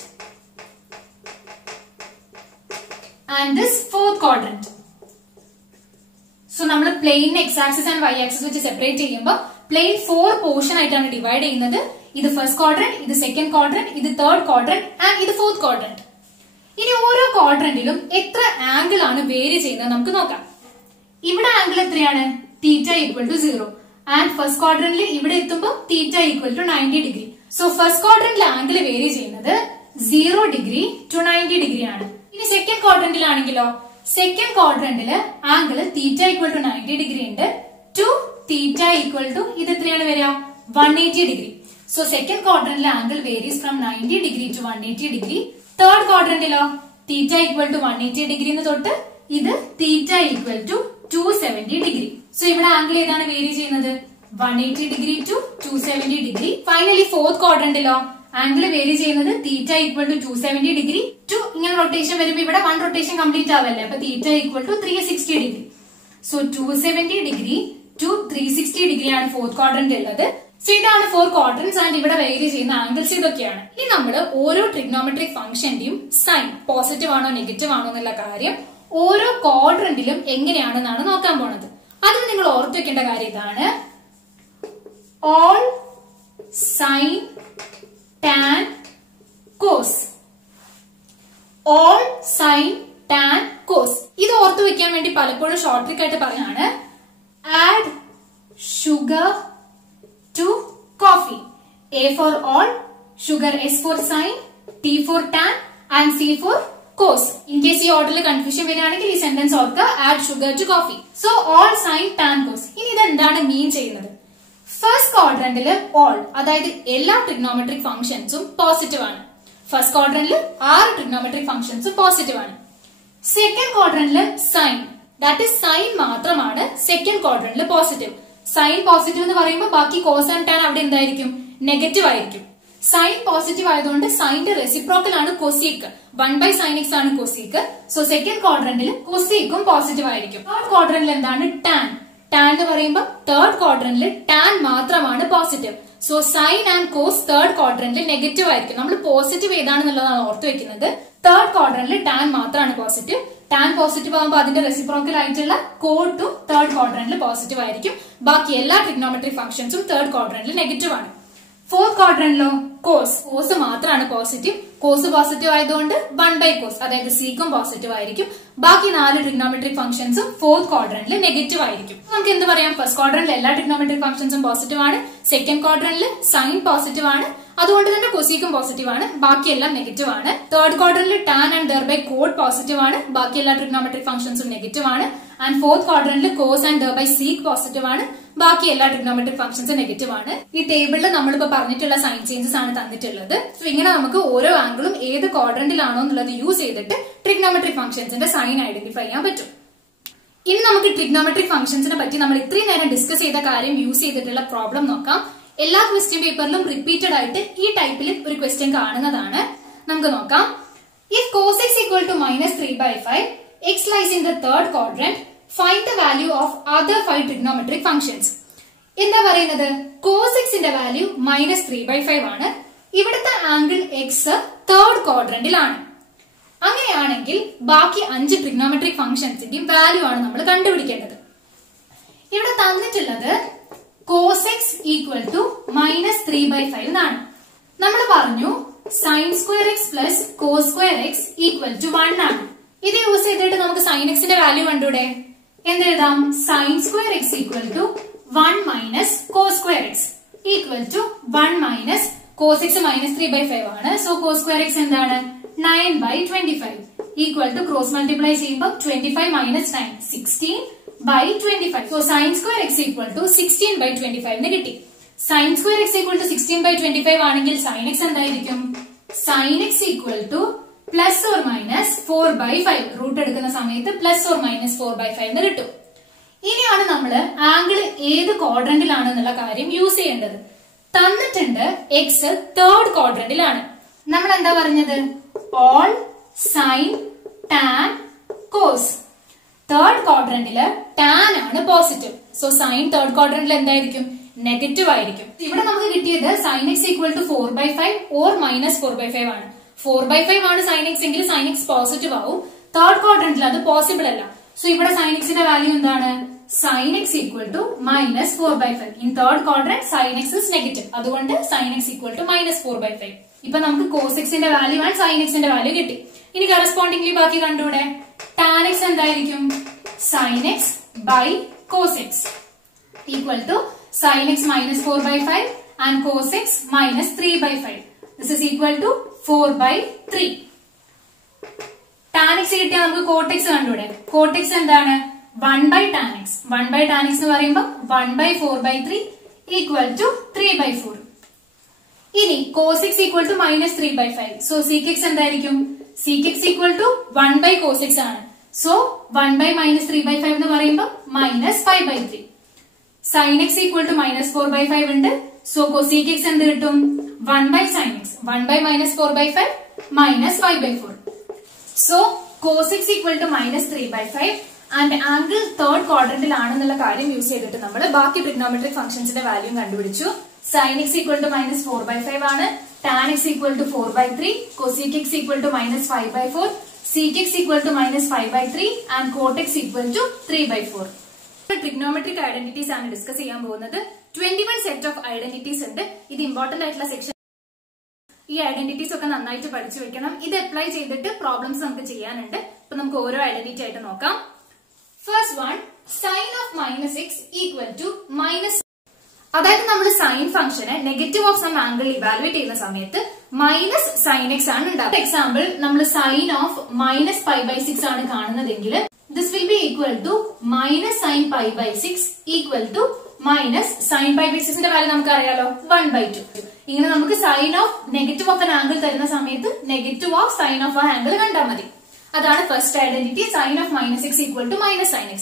and this fourth quadrant. So നമ്മൾ plane x axis and y axis വെച്ച് സെപ്പറേറ്റ് ചെയ്യുമ്പോൾ പ്ലെയിൻ 4 പോർഷൻ ആയിട്ടാണ് ഡിവൈഡ് ചെയ്യുന്നത്. ഇത് ഫസ്റ്റ് ക്വാഡ്രന്റ്, ഇത് സെക്കൻഡ് ക്വാഡ്രന്റ്, ഇത് തേർഡ് ക്വാഡ്രന്റ് ആൻഡ് ഇത് ഫോർത്ത് ക്വാഡ്രന്റ്. ഇനി ഓരോ ക്വാഡ്രന്റിലും എത്ര ആംഗിൾ ആണ് വേരി ചെയ്യുന്നത് നമുക്ക് നോക്കാം. ഇവിടെ ആംഗിൾ എത്രയാണ്? Theta equal to 0 and first ക്വാഡ്രന്റിൽ ഇവിടെ എത്തുമ്പോൾ theta equal to 90 degree. So first ക്വാഡ്രന്റിൽ ആംഗിൾ വേരി ചെയ്യുന്നത് 0 ഡിഗ്രി ടു 90 ഡിഗ്രി ആണ്. ഇനി സെക്കൻഡ് ക്വാഡ്രന്റിലാണെങ്കിലോ സെക്കൻഡ് ക്വാഡ്രന്റില് angle theta equal to 90 degree ഉണ്ട് ടു തീറ്റ ഈക്വൽ ടു ഇത് എത്രയാണ് വരിക? 180 ഡിഗ്രി. സോ സെക്കൻഡ് ക്വാഡ്രന്റിലെ angle varies from 90 degree to 180 degree. Third ക്വാഡ്രന്റിലോ തീറ്റ ഈക്വൽ ടു 180 ഡിഗ്രിന്ന് തൊട്ട് ഇത് theta equal to 270 degree. So ഇവിടെ ആംഗിൾ ഏതാണ് വേരി ചെയ്യുന്നത്? 180 degree to 270 degree. Finally fourth ക്വാഡ്രന്റിലോ ആംഗിൾ വേരി ചെയ്യുന്നത് theta equal to 270 degree to ഇങ്ങനെ റൊട്ടേഷൻ വരുമ്പോൾ ഇവിടെ 1 റൊട്ടേഷൻ കംപ്ലീറ്റ് ആവല്ലേ, അപ്പൊ theta equal to 360 degree. So 270 degree to 360 degree ആണ് ഫോർത്ത് ക്വാഡ്രന്റ് ഉള്ളത്. സോ ഇതാണ് 4 ക്വാഡ്രന്റ്സ് ആൻഡ് ഇവിടെ വേരി ചെയ്യുന്ന ആംഗിൾസ് ഇതൊക്കെയാണ്. ഇനി നമ്മൾ ഓരോ ട്രിഗ്നോമെട്രിക് ഫംഗ്ഷന്റെയും സൈൻ പോസിറ്റീവ് ആണോ നെഗറ്റീവ് ആണോ എന്നുള്ള കാര്യം ഓരോ ക്വാഡ്രന്റിലും എങ്ങനെയാണെന്നാണ് നോക്കാൻ പോണത്. അതിന് നിങ്ങൾ ഓർത്തു വെക്കേണ്ട കാര്യം ഇതാണ്: all sine tan cos. All sine tan cos. ഇത് ഓർത്തു വെക്കാൻ വേണ്ടി പലപ്പോഴും ഷോർട്ട് ട്രിക്ക് ആയിട്ട് പറയുകയാണ് add sugar to coffee. A for all, sugar S for sin, T for tan and C for cos. In case ഈ ഓർഡറിൽ കൺഫ്യൂഷൻ വരികയാണെങ്കിൽ ഈ സെന്റൻസ് ഓർക്കുക add sugar to coffee. So all sin tan cos. ഇനി ഇത് എന്താണ് മീൻ ചെയ്യുന്നത്? ഫസ്റ്റ് ക്വാഡ്രന്റിൽ all അതായത് എല്ലാ ട്രിഗ്നോമെട്രിക് ഫംഗ്ഷൻസും പോസിറ്റീവ് ആണ്. ഫസ്റ്റ് ക്വാഡ്രന്റിൽ 6 ട്രിഗ്നോമെട്രിക് ഫംഗ്ഷൻസും പോസിറ്റീവ് ആണ്. സെക്കൻഡ് ക്വാഡ്രന്റിൽ സൈൻ ദാറ്റ് ഇസ് സൈൻ മാത്രമാണ് സെക്കൻഡ് ക്വാഡ്രന്റിൽ പോസിറ്റീവ്. സൈൻ പോസിറ്റീവ് എന്ന് പറയുമ്പോൾ ബാക്കി കോസ് ആൻഡ് ടാൻ അവിടെ എന്തായിരിക്കും? നെഗറ്റീവ് ആയിരിക്കും. സൈൻ പോസിറ്റീവ് ആയതുകൊണ്ട് സൈന്റെ റെസിപ്രോക്കൽ ആണ് കൊസീക്ക്. 1 by sin x ആണ് കൊസീക്ക്. സോ സെക്കൻഡ് ക്വാഡ്രന്റിൽ കൊസീക്കും പോസിറ്റീവ് ആയിരിക്കും. തേർഡ് ക്വാഡ്രന്റിൽ എന്താണ്? ടാൻ. ടാൻ എന്ന് പറയുമ്പോൾ തേർഡ് ക്വാഡ്രന്റിൽ ടാൻ മാത്രമാണ് positive. So sine and cos third ക്വാഡ്രന്റിൽ നെഗറ്റീവ് ആയിരിക്കും. നമ്മൾ പോസിറ്റീവ് ഏതാണെന്നുള്ളതാണ് ഓർത്തു വെക്കുന്നത്. തേർഡ് ക്വാഡ്രന്റിൽ ടാൻ മാത്രമാണ് പോസിറ്റീവ്. ടാൻ പോസിറ്റീവ് ആകുമ്പോൾ അതിന്റെ റെസിപ്രോക്കൽ ആയിട്ടുള്ള കോട്ടും തേർഡ് ക്വാഡ്രന്റിൽ പോസിറ്റീവ് ആയിരിക്കും. ബാക്കി എല്ലാ ട്രിഗ്നോമെട്രിക് ഫംഗ്ഷൻസും തേർഡ് ക്വാഡ്രന്റിൽ നെഗറ്റീവ് ആണ്. ഫോർത്ത് ക്വാഡ്രന്റിലോ കോസ് മാത്രമാണ് പോസിറ്റീവ്. കോസ് പോസിറ്റീവ് ആയതുകൊണ്ട് 1 by cos അതായത് സീക്കും പോസിറ്റീവ് ആയിരിക്കും. ബാക്കി 4 ട്രിഗ്നോമെട്രിക് ഫംഗ്ഷൻസും ഫോർത്ത് ക്വാഡ്രന്റിൽ നെഗറ്റീവ് ആയിരിക്കും. നമുക്ക് എന്ത് പറയാം? ഫസ്റ്റ് ക്വാഡ്രന്റിൽ എല്ലാ ട്രിഗ്നോമെട്രിക് ഫംഗ്ഷൻസും പോസിറ്റീവ് ആണ്. സെക്കൻഡ് ക്വാഡ്രന്റിൽ സൈൻ പോസിറ്റീവ് ആണ്, അതുകൊണ്ട് തന്നെ കൊസീക്കും പോസിറ്റീവ് ആണ്. ബാക്കിയെല്ലാം നെഗറ്റീവ് ആണ്. തേർഡ് ക്വാഡ്രന്റിൽ tan and thereby cot positive ആണ്. ബാക്കി എല്ലാ ട്രിഗ്നോമെട്രിക് ഫംഗ്ഷൻസും നെഗറ്റീവ് ആണ്. ആൻഡ് ഫോർത്ത് ക്വാഡ്രന്റിൽ cos and thereby sec positive ആണ്. ബാക്കി എല്ലാ ട്രിഗ്നോമെട്രിക് ഫംഗ്ഷൻസും നെഗറ്റീവ് ആണ്. ഈ ടേബിളിൽ നമ്മളിപ്പോ പറഞ്ഞിട്ടുള്ള സൈൻ ചേഞ്ചസ് ആണ് തന്നിട്ടുള്ളത്. സോ ഇങ്ങനെ നമുക്ക് ഓരോ ആംഗിളും ഏത് ക്വാഡ്രന്റിലാണോ എന്നുള്ളത് യൂസ് ചെയ്തിട്ട് ട്രിഗ്നോമെട്രിക് ഫംഗ്ഷൻസിന്റെ സൈൻ ഐഡന്റിഫൈ ചെയ്യാൻ പറ്റും. ഇനി നമുക്ക് ട്രിഗ്നോമെട്രിക് ഫംഗ്ഷൻസിനെ പറ്റി നമ്മൾ ഇത്രയും നേരം ഡിസ്കസ് ചെയ്ത കാര്യം യൂസ് ചെയ്തിട്ടുള്ള പ്രോബ്ലം നോക്കാം. എല്ലാ ക്വസ്റ്റ്യൻ പേപ്പറിലും റിപ്പീറ്റഡ് ആയിട്ട് ഈ ടൈപ്പിൽ ഒരു ക്വസ്റ്റ്യൻ കാണുന്നതാണ്. നമുക്ക് നോക്കാം. If cos x equal to -3/5, x lies in the third quadrant find the value of other 5 trigonometric functions. എന്താ പറയുന്നത്? cos x വാല്യൂ -3/5 ആണ്. ഇവിടുത്തെ ആംഗിൾ എക്സ് തേർഡ് ക്വാഡ്രന്റിലാണ്. അങ്ങനെയാണെങ്കിൽ ബാക്കി 5 ട്രിഗ്നോമെട്രിക് ഫംഗ്ഷൻസിന്റെയും വാല്യൂ ആണ് നമ്മൾ കണ്ടുപിടിക്കേണ്ടത്. ഇവിടെ തന്നിട്ടുള്ളത് cos x -3/5 എന്നാണ്. നമ്മൾ പറഞ്ഞു sin2x plus cos2x = 1 ആണ്. ഇത് യൂസ് ചെയ്തിട്ട് നമുക്ക് sin x ന്റെ value കണ്ടൂടെ? എന്തെഴുതാം? sin2x = 1 minus cos2x = 1 minus cos x -3/5 ആണ്. സോ cos2x എന്താണ്? 9/25 ക്രോസ് മൾട്ടിപ്ലൈ ചെയ്യുമ്പോൾ 25 minus 9 16/25. സോ sin2x = 16/25 എന്ന് കിട്ടി. sin2x = 16/25 ആണെങ്കിൽ sin x എന്തായിരിക്കും? sin x = +or-4/5. റൂട്ട് എടുക്കുന്ന സമയത്ത് +or-4/5 എന്ന് കിട്ടും. ഇനിയാണ് നമ്മൾ ആംഗിൾ ഏത് ക്വാഡ്രന്റിലാണെന്നുള്ള കാര്യം യൂസ് ചെയ്യേണ്ടത്. തന്നിട്ടുണ്ട് എക്സ് തേർഡ് ക്വാഡ്രന്റിലാണ്. നമ്മൾ എന്താ പറഞ്ഞത്? All sine tan cos. Third ക്വാഡ്രന്റില് ടാൻ ആണ് പോസിറ്റീവ്. സോ സൈൻ തേർഡ് ക്വാഡ്രന്റിൽ എന്തായിരിക്കും? നെഗറ്റീവ് ആയിരിക്കും. ഇവിടെ നമുക്ക് കിട്ടിയത് sin x = 4/5 or -4/5 ആണ്. 4/5 ആണ് sin x എങ്കിൽ sin x പോസിറ്റീവ് ആവും. തേർഡ് ക്വാഡ്രന്റിൽ അത് പോസിബിൾ അല്ല. സോ ഇവിടെ sin x ന്റെ വാല്യൂ എന്താണ്? sin x = -4/5. In third quadrant sin x is negative. അതുകൊണ്ട് sin x = -4/5. ഇപ്പൊ നമുക്ക് cos x ന്റെ വാല്യൂ ആണ് sin x ന്റെ വാല്യൂ കിട്ടി. ഇനി കറസ്പോണ്ടിംഗ്ലി ബാക്കി കണ്ടൂടെ? tan x എന്തായിരിക്കും? sin x by cos x = sin x -4/5 and cos x -3/5. This is equal to 4/3. tan x കിട്ടിയാൽ നമുക്ക് cot x കണ്ടൂടെ? cot x എന്താണ്? 1/tan x. 1/tan x എന്ന് പറയുമ്പോൾ 1/4/3 = 3/4. ഇനി cos x = -3/5. So sec x എന്തായിരിക്കും? sec x = 1/cos x ആണ്. സോ 1/-3/5 എന്ന് പറയുമ്പോൾ -5/3. sin x = -4/5 ഉണ്ട്. സോ cosec x എന്ത് കിട്ടും? 1/sin x. 1/-4/5 -5/4. So cos x = -3/5 and angle third ക്വാഡ്രന്റിലാണെന്നുള്ള കാര്യം യൂസ് ചെയ്തിട്ട് നമ്മൾ ബാക്കി ട്രിഗ്നോമെട്രിക് ഫംഗ്ഷൻസിന്റെ വാല്യൂ കണ്ടുപിടിച്ചു. sin x = -4/5 ആണ്. tan x = 4/3. cosec x = -5/4. sec x = -5/3 and cot x = 3/4. Trigonometric identities ആണ് ഡിസ്കസ് ചെയ്യാൻ പോകുന്നത്. 21 സെറ്റ് ഓഫ് ഐഡന്റിറ്റീസ് ഉണ്ട്. ഇത് ഇമ്പോർട്ടന്റ് ആയിട്ടുള്ള സെക്ഷൻ. ഈ ഐഡന്റിറ്റീസ് ഒക്കെ നന്നായിട്ട് പഠിച്ചു വെക്കണം. ഇത് അപ്ലൈ ചെയ്തിട്ട് പ്രോബ്ലംസ് നമുക്ക് ചെയ്യാനുണ്ട്. അപ്പൊ നമുക്ക് ഓരോ ഐഡന്റിറ്റി ആയിട്ട് നോക്കാം. First one, sine of -x = അതായത് നമ്മൾ സൈൻ ഫംഗ്ഷനെ negative of some angle evaluate ചെയ്യുന്ന സമയത്ത് -sin x ആണ് ഉണ്ടാവുക. എക്സാമ്പിൾ നമ്മൾ സൈൻ ഓഫ് -π/6 ആണ് കാണുന്നതെങ്കിൽ this will be equal to -sin π/6 -sin π/6 ന്റെ വാല്യൂ നമുക്ക് അറിയാലോ 1/2. ഇങ്ങനെ നമുക്ക് sine of negative of an angle തരുന്ന സമയത്ത് നെഗറ്റീവ് ഓഫ് സൈൻ ഓഫ് ആ ആംഗിൾ കണ്ടാൽ മതി. അതാണ് first identity, sine of -x = -sin x.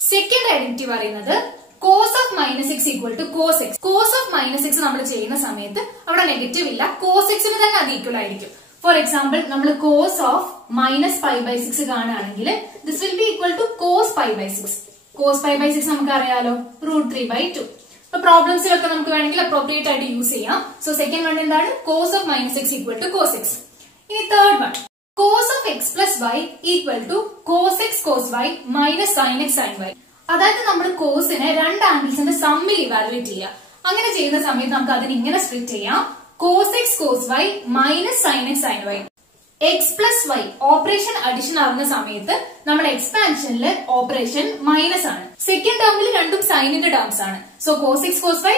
Second identity പറയുന്നത് cos of -x = cos x. cos of -x നമ്മൾ ചെയ്യുന്ന സമയത്ത് അവിടെ നെഗറ്റീവ് ഇല്ല, cos x ന് തന്നെ അത് ഈക്വൽ ആയിരിക്കും. ഫോർ എക്സാമ്പിൾ നമ്മൾ cos ഓഫ് -π/6 കാണുകയാണെങ്കിൽ this will be equal to cos π/6. cos π/6 നമുക്ക് അറിയാലോ √3/2. അപ്പൊ പ്രോബ്ലംസിലൊക്കെ നമുക്ക് വേണമെങ്കിൽ അപ്രോപ്രിയേറ്റ് ആയിട്ട് യൂസ് ചെയ്യാം. സോ സെക്കൻഡ് വൺ എന്താണ്? cos of -x = cos x. ഇനി third one, cos of x plus y = cos x cos y minus sin x sin y. അതായത് നമ്മൾ കോസിനെ രണ്ട് ആംഗിൾസിന്റെ സമ്മിൽ ഇവാലുവേറ്റ് ചെയ്യുക. അങ്ങനെ ചെയ്യുന്ന സമയത്ത് നമുക്ക് അതിന് ഇങ്ങനെ സ്പ്ലിറ്റ് ചെയ്യാം: cos x cos y minus sin x sin y. x plus y operation addition ആവുന്ന സമയത്ത് നമ്മുടെ എക്സ്പാൻഷനിൽ ഓപ്പറേഷൻ മൈനസ് ആണ്. സെക്കൻഡ് ടേമിൽ രണ്ടും സൈനിന്റെ ടേംസ് ആണ്. So cos x cos y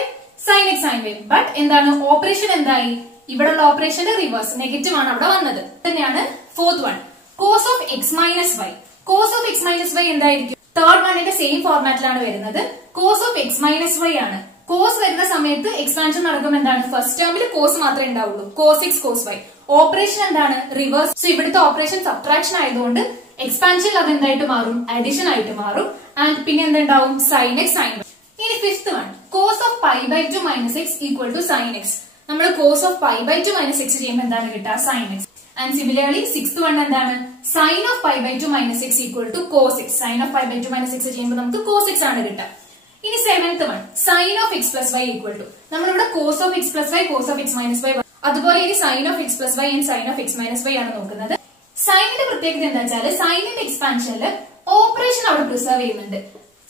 sin x sin y. But എന്താണ് ഓപ്പറേഷൻ എന്തായി? ഇവിടെയുള്ള ഓപ്പറേഷന്റെ റിവേഴ്സ് നെഗറ്റീവ് ആണ് അവിടെ വന്നത്. തന്നെയാണ് fourth one, cos of x minus y. cos of x minus y എന്തായിരിക്കും? തേർഡ് വണ്ണിന്റെ സെയിം ഫോർമാറ്റിലാണ് വരുന്നത്. cos of x minus y ആണ്. കോസ് വരുന്ന സമയത്ത് എക്സ്പാൻഷൻ നടക്കുമ്പോൾ എന്താണ്? ഫസ്റ്റ് ടേമിൽ കോസ് മാത്രമേ ഉണ്ടാവുള്ളൂ, cos x cos y. Operation എന്താണ്? റിവേഴ്സ്. സോ ഇവിടുത്തെ ഓപ്പറേഷൻ സബ്ട്രാക്ഷൻ ആയതുകൊണ്ട് എക്സ്പാൻഷനിൽ അത് എന്തായിട്ട് മാറും? അഡിഷൻ ആയിട്ട് മാറും. ആൻഡ് പിന്നെ എന്തുണ്ടാവും? sin x sin y. ഇനി fifth one, cos of π/2 minus x = sin x. നമ്മൾ cos of π/2 minus x ചെയ്യുമ്പോൾ എന്താണ് കിട്ടുക? sin x. And similarly sixth one എന്താണ് sine of pi by 2 minus x equal to cos x. Sine of pi by 2 minus x ചെയ്യുമ്പോൾ നമുക്ക് കോസ് എക്സ് ആണ് കിട്ടുക. ഇനി seventh one sine of x plus y equal to നമ്മളിവിടെ cos of x plus y cos of x minus y, അതുപോലെ ഇനി sine of x plus y and sine of x minus y ആണ് നോക്കുന്നത്. സൈനിന്റെ പ്രത്യേകത എന്താ വെച്ചാൽ സൈനിന്റെ എക്സ്പാൻഷനിൽ ഓപ്പറേഷൻ അവിടെ പ്രിസർവ് ചെയ്യുന്നുണ്ട്.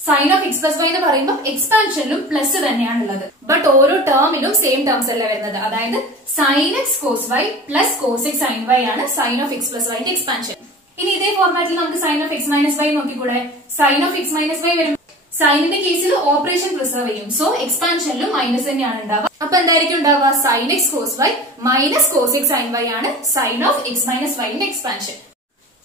Sine of x plus y എന്ന് പറയുമ്പോൾ എക്സ്പാൻഷനിലും പ്ലസ് തന്നെയാണുള്ളത്. ബട്ട് ഓരോ ടേമിലും സെയിം ടേംസ് അല്ല വരുന്നത്. അതായത് sine x cos y plus cos x sine y ആണ് സൈൻ ഓഫ് എക്സ് പ്ലസ് വൈന്റെ എക്സ്പാൻഷൻ. ഇനി ഇതേ ഫോർമാറ്റിൽ നമുക്ക് sine of x minus y നോക്കിക്കൂടെ. Sine of x minus y വരും, സൈനിന്റെ കേസിൽ ഓപ്പറേഷൻ പ്രിസർവ് ചെയ്യും. സോ എക്സ്പാൻഷനിലും മൈനസ് തന്നെയാണ് ഉണ്ടാവുക. അപ്പൊ എന്തായിരിക്കും ഉണ്ടാവുക sine x cos y minus cos x sine y ആണ് സൈൻ ഓഫ് എക്സ് മൈനസ് വൈന്റെ എക്സ്പാൻഷൻ.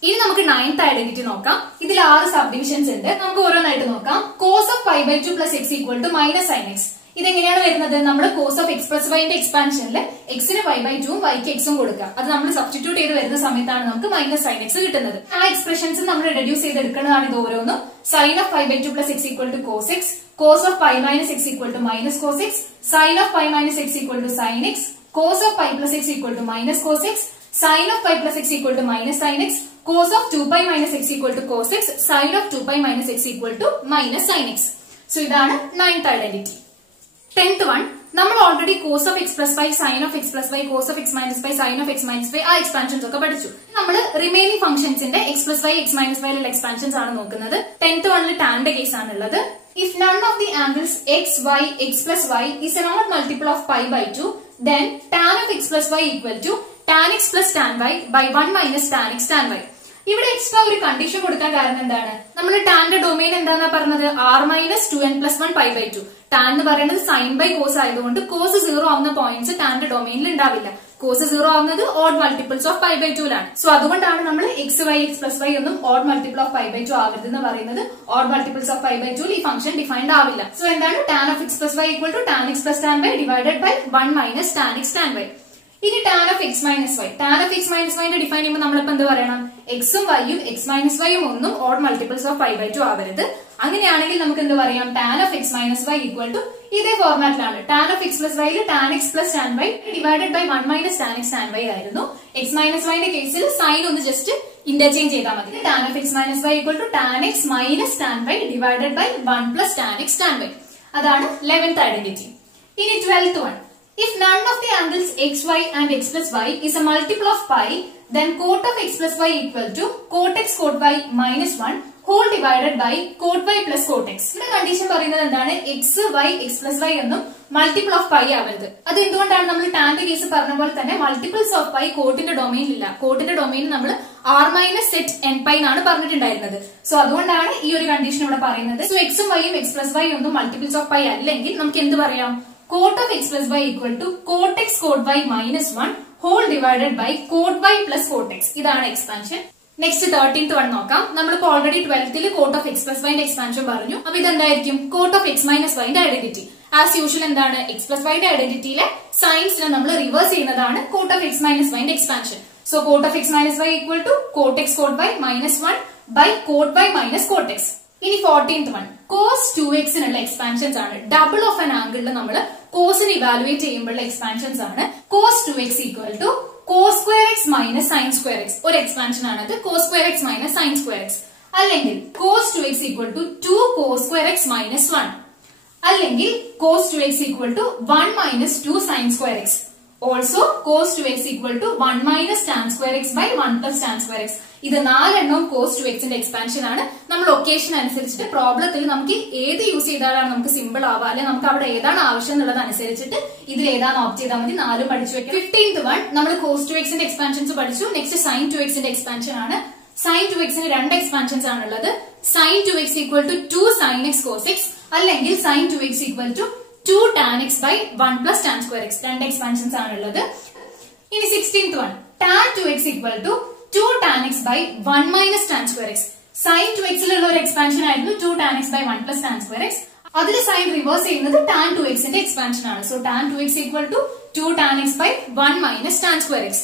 ഇനി നമുക്ക് നയൻത് ഐഡന്റിറ്റി നോക്കാം. ഇതിൽ 6 സബ് ഡിവിഷൻസ് ഉണ്ട്. നമുക്ക് ഓരോന്നായിട്ട് നോക്കാം. Cos of pi by 2 plus x equal to minus sine x. ഇതെങ്ങനെയാണ് വരുന്നത്? നമ്മൾ കോസ് ഓഫ് എക്സ് പ്ലസ് വൈന്റെ എക്സ്പാൻഷനിൽ എക്സിന് പൈ ബൈ 2 വൈക്ക് എക്സും കൊടുക്കുക. അത് നമ്മൾ സബ്സ്റ്റിറ്റ്യൂട്ട് ചെയ്ത് വരുന്ന സമയത്താണ് നമുക്ക് മൈനസ് സൈൻ എക്സ് കിട്ടുന്നത്. ആ എക്സ്പ്രഷൻസ് നമ്മൾ റെഡ്യൂസ് ചെയ്ത് എടുക്കുന്നതാണ് ഇത് ഓരോന്നും. Sine of pi by 2 plus x equal to cos x, cos of pi minus x equal to minus cos x, sine of pi minus x equal to sine x, cos of pi plus x equal to minus cos x, sine of pi plus x equal to minus sine x, cos of 2 pi minus x equal to cos x, sin of 2 pi minus x equal to minus sin x. So ഇതാണ് 9th identity. 10th one നമ്മൾ already cos of x plus y, sin of x plus y, cos of x minus y, sin of x minus y ആ എക്സ്പാൻഷൻസ് ഒക്കെ പഠിച്ചു. നമ്മൾ റിമൈനിങ് ഫംഗ്ഷൻസിന്റെ x plus y, x minus y ലുള്ള എക്സ്പാൻഷൻസ് ആണ് നോക്കുന്നത്. 10th വണ്ണിൽ ടാന്റെ കേസ് ആണുള്ളത്. If none of the angles x, y, x plus y is an odd multiple of pi by 2, then tan of x plus y equal to tan x plus tan y by 1 minus tan x tan y. ഇവിടെ എക്സ്ട്രാ ഒരു കണ്ടീഷൻ കൊടുക്കാൻ കാരണം എന്താണ്? നമ്മൾ ടാന്റെ ഡൊമൈൻ എന്താണെന്നാ പറഞ്ഞത്? r minus 2n plus 1 pi by 2. ടാൻ എന്ന് പറയുന്നത് സൈൻ ബൈ കോസ് ആയതുകൊണ്ട് കോസ് 0 ആവുന്ന പോയിന്റ്സ് ടാന്റെ ഡൊമൈനിൽ ഉണ്ടാവില്ല. കോസ് 0 ആവുന്നത് odd multiples of pi by 2ലാണ്. സോ അതുകൊണ്ടാണ് നമ്മൾ x y x plus y ഒന്നും odd multiple of pi by 2 ആവരുത് എന്ന് പറയുന്നത്. Odd multiples of pi by 2 ഈ ഫംഗ്ഷൻ ഡിഫൈൻഡ് ആവില്ല. സോ എന്താണ് tan of x plus y equal to tan x plus tan y divided by 1 minus tan x tan y. ഇനി tan of x minus y, tan of x minus വൈനെ ഡിഫൈൻ ചെയ്യുമ്പോൾ നമ്മളിപ്പോ എന്ത് പറയണം? എക്സും വൈയും എക്സ് മൈനസ് വൈയും ഒന്നും odd multiples of pi by 2 ആവരുത്. അങ്ങനെയാണെങ്കിൽ നമുക്ക് എന്ത് പറയാം? Tan of x minus y equal to ഇതേ ഫോർമാറ്റിലാണ്. ടാൻ ഓഫ് എക്സ് പ്ലസ് വൈയിൽ tan x plus tan y divided by 1 minus tan x tan y ആയിരുന്നു. എക്സ് മൈനസ് വൈന്റെ കേസിൽ സൈൻ ഒന്ന് ജസ്റ്റ് ഇന്റർചേഞ്ച് ചെയ്താൽ മതി. Tan of x minus y equal to tan x minus tan y divided by 1 plus tan x tan y. അതാണ് 11th ഐഡന്റിറ്റി. ഇനി 12th one. If none of the angles x, y and x plus y is a multiple of pi, then cot of x plus y equal to cot x cot y minus 1 whole divided by cot y plus cot x. ഇവിടെ കണ്ടീഷൻ പറയുന്നത് എന്താണ്? x, y, x plus y എന്നും മൾട്ടിപ്പിൾ ഓഫ് പൈ ആവരുത്. അത് എന്തുകൊണ്ടാണ്? നമ്മൾ ടാന്റെ കേസ് പറഞ്ഞ പോലെ തന്നെ മൾട്ടിപ്പിൾസ് ഓഫ് പൈ കോട്ടിന്റെ ഡൊമൈനിൽ ഇല്ല. കോട്ടിന്റെ ഡൊമൈനിൽ നമ്മൾ r minus set n pi എന്നാണ് പറഞ്ഞിട്ടുണ്ടായിരുന്നത്. സോ അതുകൊണ്ടാണ് ഈ ഒരു കണ്ടീഷൻ ഇവിടെ പറയുന്നത്. സോ എക്സും വൈയും എക്സ് പ്ലസ് വൈ ഒന്നും മൾട്ടിപ്പിൾസ് ഓഫ് പൈ അല്ലെങ്കിൽ നമുക്ക് എന്ത് പറയാം? Cot of x plus y equal to cot x cot y minus 1 whole divided by cot y plus cot x. ഇതാണ് എക്സ്പാൻഷൻ. നെക്സ്റ്റ് 13th വൺ നോക്കാം. നമ്മളിപ്പോ already 12th cot of x plus വൈന്റെ എക്സ്പാൻഷൻ പറഞ്ഞു. അപ്പൊ ഇതെന്തായിരിക്കും? കോട്ട് ഓഫ് എക്സ് മൈനസ് വൈന്റെ ഐഡന്റിറ്റി. ആസ് യൂഷ്വൽ എന്താണ്? എക്സ് പ്ലസ് വൈന്റെ ഐഡന്റിറ്റിയിലെ സൈൻസിനെ നമ്മൾ റിവേഴ്സ് ചെയ്യുന്നതാണ് കോട്ട് ഓഫ് എക്സ് മൈനസ് വൈന്റെ expansion. So cot of x minus y equal to cot x cot y minus 1 by cot y minus cot x. ഇനി 14th വൺ കോസ് 2x-നുള്ള എക്സ്പാൻഷൻസ് ആണ്. ഡബിൾ ഓഫ് ആൻ ആംഗിളിൽ നമ്മൾ കോസിന് ഇവാലുവേറ്റ് ചെയ്യുമ്പോഴുള്ള എക്സ്പാൻഷൻസ് ആണ്. Cos 2x equal to cos square x minus sine square x. ഒരു എക്സ്പാൻഷൻ ആണത്. Cos square x minus sine square x. അല്ലെങ്കിൽ cos 2x equal to 2 cos square x minus 1. അല്ലെങ്കിൽ cos 2x equal to 1 minus 2 sine square x. Also cos 2x equal to 1 minus tan square x by 1 plus tan square X. ഇത് 4 എണ്ണവും കോസ് 2xന്റെ എക്സ്പാൻഷൻ ആണ്. നമ്മൾ ഒക്കേഷൻ അനുസരിച്ചിട്ട് പ്രോബ്ലത്തിൽ നമുക്ക് ഏത് യൂസ് ചെയ്താലാണ് നമുക്ക് സിമ്പിൾ ആവുക, അല്ലെങ്കിൽ നമുക്ക് അവിടെ ഏതാണ് ആവശ്യം എന്നുള്ളത് അനുസരിച്ചിട്ട് ഇതിൽ ഏതാണ് ഓപ്റ്റ് ചെയ്താൽ മതി. 4 പഠിച്ചു വെക്കാം. 15th വൺ നമ്മൾ കോസ് 2xന്റെ എക്സ്പാൻഷൻസ് പഠിച്ചു. നെക്സ്റ്റ് സൈൻ 2xന്റെ എക്സ്പാൻഷൻ ആണ്. സൈൻ 2xന് 2 എക്സ്പാൻഷൻസ് ആണുള്ളത്. Sine 2x equal to 2 sine x cos x, അല്ലെങ്കിൽ sine 2x equal to 2 tan x by 1 plus tan square x. 2 expansions ആണുള്ളത്. ഇനി 16th one tan 2x equal to 2 tan x by 1 minus tan square x. sin 2x-ലുള്ള ഒരു എക്സ്പാൻഷൻ ആയിരുന്നു 2 tan x by 1 plus tan square x. അതിൽ സൈൻ റിവേഴ്സ് ചെയ്യുന്നത് tan 2x-ന്റെ എക്സ്പാൻഷൻ ആണ്. So tan 2x equal to 2 tan x by 1 minus tan square x.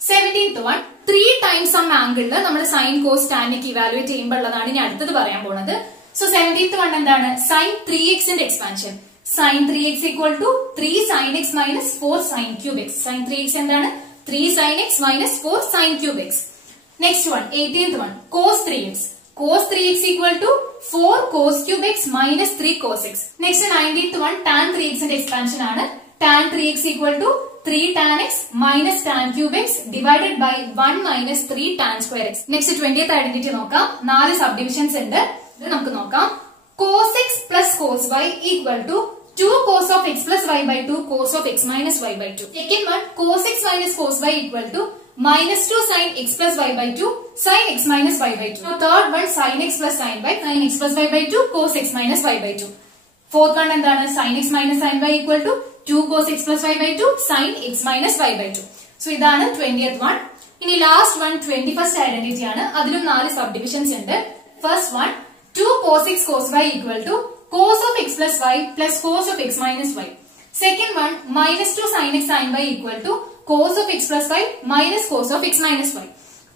17th one 3 times some ആംഗിളിൽ നമ്മൾ സൈൻ കോസ് ടാൻ ഒക്കെ ഇവാലുവേറ്റ് ചെയ്യുമ്പോൾ ഉള്ളതാണ് ഇനി അടുത്തത് പറയാൻ പോണത്. സോ 17th one എന്താണ്? സൈൻ 3x-ന്റെ expansion. Sine 3x equal to 3 sin x minus 4 sin cube x. Sine 3x എന്താണ്? 3 sin x minus 4 sin cube x. Next one, 18th one, cos 3x. Cos 3x equal to 4 cos cube x minus 3 cos x. Next 19th one, tan 3x ന്റെ expansion ആണ്. Tan 3x equal to 3 tan x minus tan cube x divided by 1 minus 3 tan square x. Next 20th identity നോക്കാം. 4 subdivisions ഉണ്ട്. ഇത് നമുക്ക് നോക്കാം. Cos x plus cos y equal to 2 cos of x plus y by 2 cos of x minus y by 2. Second one, cos x minus cos y equal to minus 2 sin x plus y by 2 sin x minus y by 2. Now third one, sin x plus sin y sin x plus y by 2 cos x minus y by 2. Fourth one എന്താണ് sin x minus sin y equal to 2 cos x plus y by 2 sin x minus y by 2. So ഇതാണ് 20th one. ഇനി last one 21st identity ആണ്. അതിലും 4 subdivisions ഉണ്ട്. First one, 2 cos x cos y equal to cos of x plus y plus cos of x minus y. Second one, minus 2 sin x sin y equal to cos of x plus y minus cos of x minus y.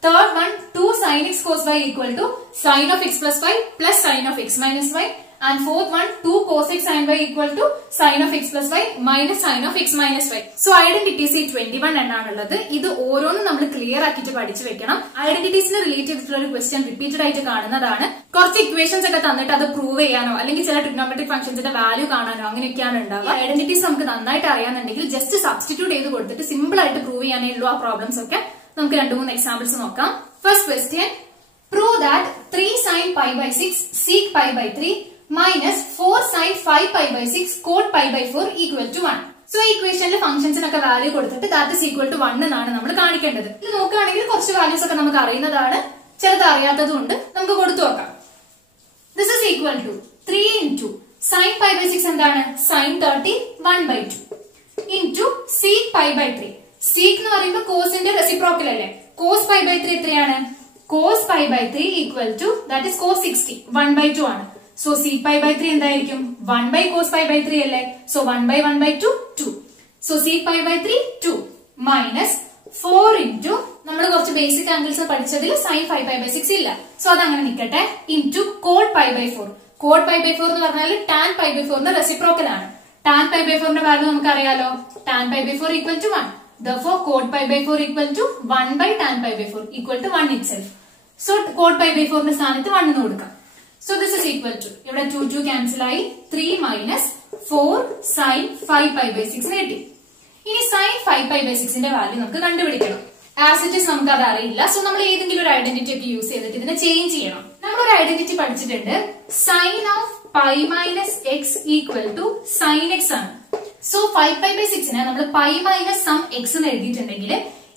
Third one, 2 sin x cos y equal to sin of x plus y plus sin of x minus y. And fourth one, 2 cos x sin y equal to sin of x plus y minus sin of x minus y. So identities 21 എന്നാണുള്ളത്. ഇത് ഓരോന്നും നമ്മൾ ക്ലിയർ ആക്കിയിട്ട് പഠിച്ചു വെക്കണം. ഐഡന്റിറ്റീസിന് റിലേറ്റ് ചെയ്തിട്ടുള്ള ഒരു ക്വസ്റ്റ്യൻ റിപ്പീറ്റഡ് ആയിട്ട് കാണുന്നതാണ്. കുറച്ച് ഇക്വേഷൻസ് ഒക്കെ തന്നിട്ട് അത് പ്രൂവ് ചെയ്യാനോ അല്ലെങ്കിൽ ചില ട്രിഗ്നോമെട്രിക് ഫംഗ്ഷൻസിന്റെ വാല്യൂ കാണാനോ അങ്ങനെയൊക്കെയാണ് ഉണ്ടാവുക. ഐഡന്റിറ്റീസ് നമുക്ക് നന്നായിട്ട് അറിയാന്നുണ്ടെങ്കിൽ ജസ്റ്റ് സബ്സ്റ്റിറ്റ്യൂട്ട് ചെയ്ത് കൊടുത്തിട്ട് സിമ്പിൾ ആയിട്ട് പ്രൂവ് ചെയ്യാനേ ഉള്ളൂ ആ പ്രോബ്ലംസ് ഒക്കെ. നമുക്ക് 2-3 എക്സാമ്പിൾസ് നോക്കാം. First question, prove that 3 sin pi by 6 sec pi by 3 minus 4 sin 5 pi by 6 cot pi by 4 equal to 1. So ഈ ഇക്വേഷനിൽ ഫംഗ്ഷൻസിനൊക്കെ വാല്യൂ കൊടുത്തിട്ട് ദാറ്റ് ഈസ് ഈക്വൽ ടു 1 എന്നാണ് നമ്മൾ കാണിക്കേണ്ടത്. ഇത് നോക്കുകയാണെങ്കിൽ കുറച്ച് വാല്യൂസ് ഒക്കെ നമുക്ക് അറിയുന്നതാണ്, ചിലത് അറിയാത്തതും ഉണ്ട്. നമുക്ക് കൊടുത്തു നോക്കാം. This is equal to 3 into sin pi by 6 എന്താണ് sin 30 1 by 2 into sec pi by 3. sec എന്ന് പറയുമ്പോൾ കോസിന്റെ റെസിപ്രോക്കൽ അല്ലേ. cos pi by 3 എത്രയാണ്? cos pi by 3 equal to that is cos 60 1 by 2 ആണ്. So sec pi by 3 എന്തായിരിക്കും? 1 by cos pi by 3 അല്ലേ. So 1 by 1 by 2 2. So sec pi by 3 2 minus 4 into നമ്മൾ കുറച്ച് basic angles പഠിച്ചതിൽ sin 5 pi by 6 ഇല്ല. So അതങ്ങനെ നിൽക്കട്ടെ. into cot pi by 4. cot pi by 4 എന്ന് പറഞ്ഞാൽ tan pi by 4 ന്റെ റെസിപ്രോക്കൽ ആണ്. tan pi by 4 ന്റെ വാല്യൂ നമുക്ക് അറിയാലോ. tan pi by 4 equal to 1. Therefore cot pi by 4 equal to 1 by tan pi by 4 equal to 1 itself. So cot pi by 4 ന്റെ സ്ഥാനത്ത് 1 എന്ന് കൊടുക്കാം. So this is equal to ഇവിടെ 2 cancel ആയി 3 minus 4 sin 5 pi by 6 കിട്ടി. ഇനി sin 5 pi by 6 ന്റെ വാല്യൂ നമുക്ക് കണ്ടുപിടിക്കണം. ആസ് ഇറ്റ് ഈസ് നമുക്ക് അത് അറിയില്ല. സോ നമ്മൾ ഏതെങ്കിലും ഒരു ഐഡന്റിറ്റി ഒക്കെ യൂസ് ചെയ്തിട്ട് ഇതിനെ ചേഞ്ച് ചെയ്യണം. നമ്മളൊരു ഐഡന്റിറ്റി പഠിച്ചിട്ടുണ്ട്, sin of pi minus x equal to sin x ആണ്. സോ 5 pi by 6 നെ നമ്മൾ pi minus some x എന്ന് എഴുതിയിട്ടുണ്ടെങ്കിൽ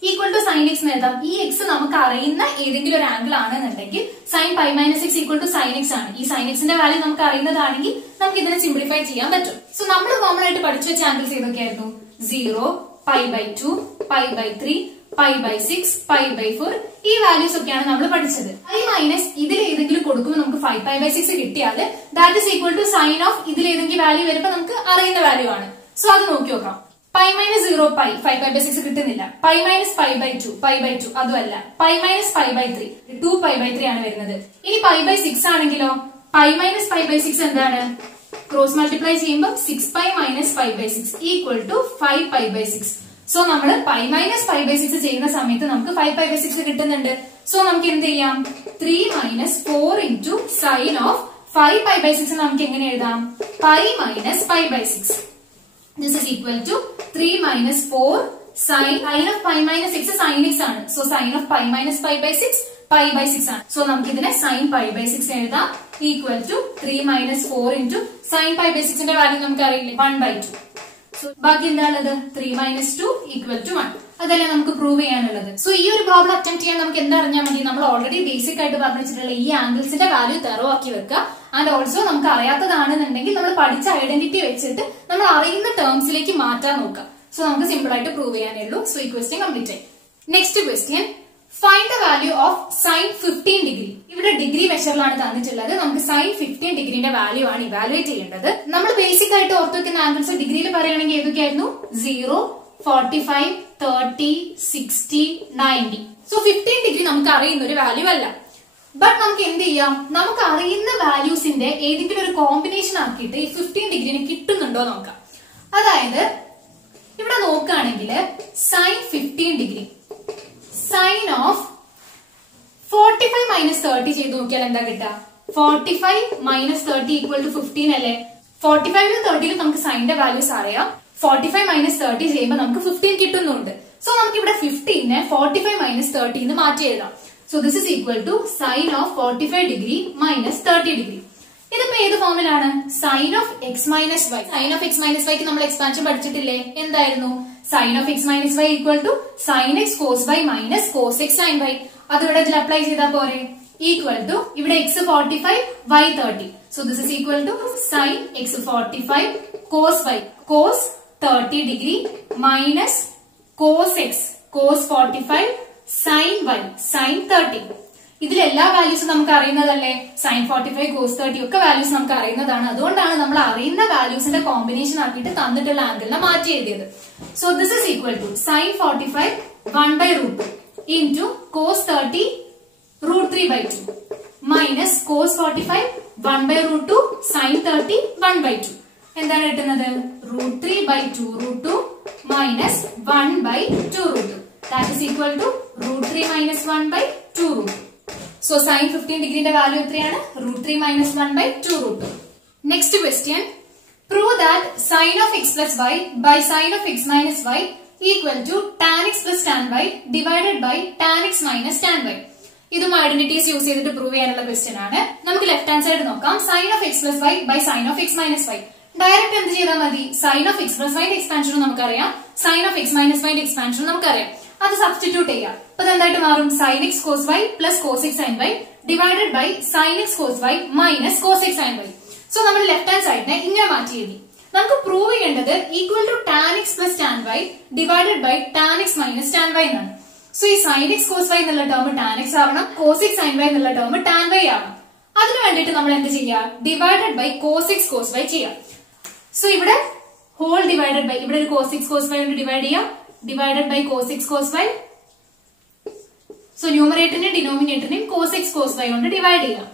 ഈക്വൽ ടു സൈൻ എക്സ് എഴുതാം. ഈ എക്സ് നമുക്ക് അറിയുന്ന ഏതെങ്കിലും ഒരു ആംഗിൾ ആണെന്നുണ്ടെങ്കിൽ sine pi minus x equal to sine x ആണ്. ഈ സൈൻ എക്സിന്റെ വാല്യൂ നമുക്ക് അറിയുന്നതാണെങ്കിൽ നമുക്ക് ഇതിനെ സിംപ്ലിഫൈ ചെയ്യാൻ പറ്റും. സോ നമ്മൾ കോമൺ ആയിട്ട് പഠിച്ചു വെച്ച ആംഗിൾസ് ഏതൊക്കെയായിരുന്നു? 0, pi by 2, pi by 3, pi by 6, pi by 4. ഈ വാല്യൂസ് ഒക്കെയാണ് നമ്മൾ പഠിച്ചത്. പൈ മൈനസ് ഇതിൽ ഏതെങ്കിലും കൊടുക്കുമ്പോൾ നമുക്ക് 5 പൈ ബൈ 6 കിട്ടിയാൽ that is equal to sine of ഇതിൽ ഏതെങ്കിലും വാല്യൂ വരുമ്പോൾ നമുക്ക് അറിയുന്ന വാല്യൂ ആണ്. സോ അത് നോക്കി നോക്കാം. Pi minus 0 pi 5 pi by 6 കിട്ടുന്നില്ല. Pi minus pi by 2 pi by 2 അതുമല്ല. Pi minus pi by 3 2 pi by 3 ആണ് വരുന്നത്. ഇനി പൈ ബൈ 6 ആണെങ്കിലോ പൈ മൈനസ് പൈ ബൈ 6 എന്താണ്? ക്രോസ് മൾട്ടിപ്ലൈ ചെയ്യുമ്പോൾ 6 pi minus pi by 6 equal to 5 pi by 6. So നമ്മൾ പൈ മൈനസ് പൈ ബൈ 6 ചെയ്യുന്ന സമയത്ത് നമുക്ക് 5 പൈ ബൈ 6 കിട്ടുന്നുണ്ട്. സോ നമുക്ക് എന്ത് ചെയ്യാം? 3 minus 4 into sine of 5 pi by 6 നമുക്ക് എങ്ങനെ എഴുതാം? Pi minus pi by 6. This is equal to 3 minus 4 sin of pi minus 6 sin x ആണ്. So sin of pi minus pi by 6 pi by 6 ആണ്. So നമുക്ക് ഇതിനെ sin pi by 6 എഴുതാം equal to 3 minus 4 into sin pi by 6 ന്റെ വാല്യൂ നമുക്ക് അറിയില്ലേ 1 by 2. So ബാക്കി എന്താണുള്ളത്? 3 minus 2 equal to 1. അതല്ലേ നമുക്ക് പ്രൂവ് ചെയ്യാനുള്ളത്. സോ ഈ ഒരു പ്രോബ്ലം അറ്റംപ്റ്റ് ചെയ്യാൻ നമുക്ക് എന്താ അറിഞ്ഞാൽ മതി? നമ്മൾ ഓൾറെഡി ബേസിക് ആയിട്ട് പറഞ്ഞിട്ടുള്ള ഈ ആംഗിൾസിന്റെ വാല്യൂ തെറോ ആക്കി വെക്കുക. ആൻഡ് ഓൾസോ നമുക്ക് അറിയാത്തതാണെന്നുണ്ടെങ്കിൽ നമ്മൾ പഠിച്ച ഐഡന്റിറ്റി വെച്ചിട്ട് നമ്മൾ അറിയുന്ന ടേംസിലേക്ക് മാറ്റാൻ നോക്കാം. സോ നമുക്ക് സിമ്പിൾ ആയിട്ട് പ്രൂവ് ചെയ്യാനേ ഉള്ളൂ. സോ ഈ ക്വസ്റ്റ്യൻ കംപ്ലീറ്റ് ആയി. Next question, find the value of sine 15 degree. ഇവിടെ ഡിഗ്രി മെഷറിലാണ് തന്നിട്ടുള്ളത്. നമുക്ക് സൈൻ 15 ഡിഗ്രിന്റെ വാല്യൂ ആണ് ഇവാലുവേറ്റ് ചെയ്യേണ്ടത്. നമ്മൾ ബേസിക് ആയിട്ട് ഓർത്ത് വെക്കുന്ന ആംഗിൾസ് ഡിഗ്രിയിൽ പറയുകയാണെങ്കിൽ ഏതൊക്കെയായിരുന്നു? 0, 45, 30, 60, 90. സോ 15 ഡിഗ്രി നമുക്ക് അറിയുന്ന ഒരു വാല്യൂ അല്ല. ബട്ട് നമുക്ക് എന്ത് ചെയ്യാം? നമുക്ക് അറിയുന്ന വാല്യൂസിന്റെ ഏതെങ്കിലും ഒരു കോമ്പിനേഷൻ ആക്കിയിട്ട് ഈ 15 ഡിഗ്രിനെ കിട്ടുന്നുണ്ടോ നോക്കാം. അതായത് ഇവിടെ നോക്കുകയാണെങ്കിൽ sine 15 degree sine of 45 minus 30 ചെയ്ത് നോക്കിയാൽ എന്താ കിട്ടുക? 45 മൈനസ് 30 ഈക്വൽ ടു 15 അല്ലേ? 45 30 നമുക്ക് സൈനിന്റെ വാല്യൂസ് അറിയാം. 45 മൈനസ് 30 ചെയ്യുമ്പോൾ നമുക്ക് 15 കിട്ടുന്നുണ്ട്. സോ നമുക്ക് ഇവിടെ 15നെ 45 മൈനസ് 30 മാറ്റി എഴുതാം. So this is equal to sine of 45 degree minus 30 degree. ഇതിപ്പോ ഏത് ഫോമിലാണ്? Sine of x minus y. Sine of x minus വൈക്ക് നമ്മൾ എക്സ്പാൻഷൻ പഠിച്ചിട്ടില്ലേ? എന്തായിരുന്നു? Sine of x minus y equal to sine x cos y minus cos x sine y. അത് ഇവിടെ ഇതിൽ അപ്ലൈ ചെയ്താൽ പോരെ? ഈക്വൽ ടു ഇവിടെ x 45 y 30. So this is equal to sine x 45 cos y cos 30 degree minus cos x cos 45 sine y sine 30. ഇതിൽ എല്ലാ വാല്യൂസും നമുക്ക് അറിയുന്നതല്ലേ? സൈൻ 45 കോസ് 30 ഒക്കെ വാല്യൂസ് നമുക്ക് അറിയുന്നതാണ്. അതുകൊണ്ടാണ് നമ്മൾ അറിയുന്ന വാല്യൂസിന്റെ കോമ്പിനേഷൻ ആക്കിയിട്ട് തന്നിട്ടുള്ള ആംഗിളിനെ മാറ്റി എഴുതിയത്. So this is equal to sine 45 1/√2 into cos 30 √3 by 2 minus cos 45 1/√2 sin 30 1/2. എന്താണ് കിട്ടുന്നത്? √3 by 2 √2 minus 1/2 √2. That is equal to √3 minus 1/2 √2. So sin 15 ഡിഗ്രിന്റെ value എത്രയാണ്? √3 minus 1/2 √2. Next question. Prove that sin of x plus y by sin of x minus y equal to tan x plus tan y divided by tan x minus tan y. ഇതും ഐഡന്റിറ്റീസ് യൂസ് ചെയ്തിട്ട് പ്രൂവ് ചെയ്യാനുള്ള ക്വസ്റ്റ്യൻ ആണ്. നമുക്ക് ലെഫ്റ്റ് ഹാൻഡ് സൈഡ് നോക്കാം. Sine of x plus y by sine of x minus y. Direct എന്ത് ചെയ്താൽ മതി? സൈൻ ഓഫ് എക്സ് പ്ലസ് വൈന്റെ എക്സ്പാൻഷനും നമുക്കറിയാം, സൈൻ ഓഫ് എക്സ് മൈനസ് വൈന്റെ എക്സ്പാൻഷനും നമുക്കറിയാം. അത് സബ്സ്റ്റിറ്റ്യൂട്ട് ചെയ്യാം. അപ്പൊ എന്തായിട്ട് മാറും? Sine x cos y plus cos x sine y divided by sine x cos y minus cos x sine Y. So നമ്മൾ ലെഫ്റ്റ് ഹാൻഡ് സൈഡിനെ ഇങ്ങനെ മാറ്റി എഴുതി. നമുക്ക് പ്രൂവ് ചെയ്യേണ്ടത് equal to tan x plus tan y divided by tan x minus tan y എന്നാണ്. സോ ഈ സൈൻ എക്സ് കോസ് വൈ എന്നുള്ള ടേം ടാൻ എക്സ് ആവണം, കോസ് എക്സ് സൈൻ വൈ എന്നുള്ള ടേം ടാൻ വൈ ആവണം. അതിന് വേണ്ടിയിട്ട് നമ്മൾ എന്ത് ചെയ്യാം? Divided by cos x cos y ചെയ്യാം. സോ ഇവിടെ ഹോൾ ഡിവൈഡഡ് ബൈ, ഇവിടെ ഒരു കോസ് എക്സ് കോസ് വൈ കൊണ്ട് ഡിവൈഡ് ചെയ്യാം, divided by cos x cos y. So ന്യൂമറേറ്ററിനെയും ഡിനോമിനേറ്ററിനെയും കോസ് എക്സ് കോസ് വൈ കൊണ്ട് ഡിവൈഡ് ചെയ്യാം.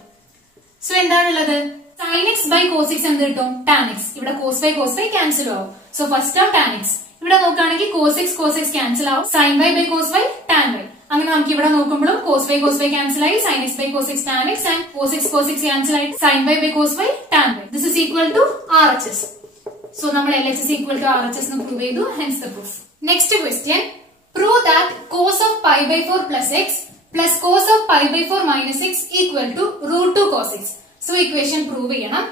സോ എന്താണുള്ളത്? sin x by cos x എന്ത് കിട്ടും? tan x. ഇവിടെ cos y ക്യാൻസൽ ആവും. So first term tan x. ഇവിടെ നോക്കുകയാണെങ്കിൽ cos x ക്യാൻസൽ ആവും, sin y by cos y tan y. അങ്ങനെ നമുക്ക് ഇവിടെ നോക്കുമ്പോഴും cos y ക്യാൻസൽ ആയി, sin x by cos x tan x and cos x cancel ആയി, sin y by cos y tan y. This is equal to RHS. So നമ്മൾ LHS equal to RHS എന്ന് പ്രൂവ് ചെയ്തു. Hence the proof. Next question. Prove that cos of pi by 4 plus x plus cos of pi by 4 minus x equal to √2 cos x. So equation prove ചെയ്യണം.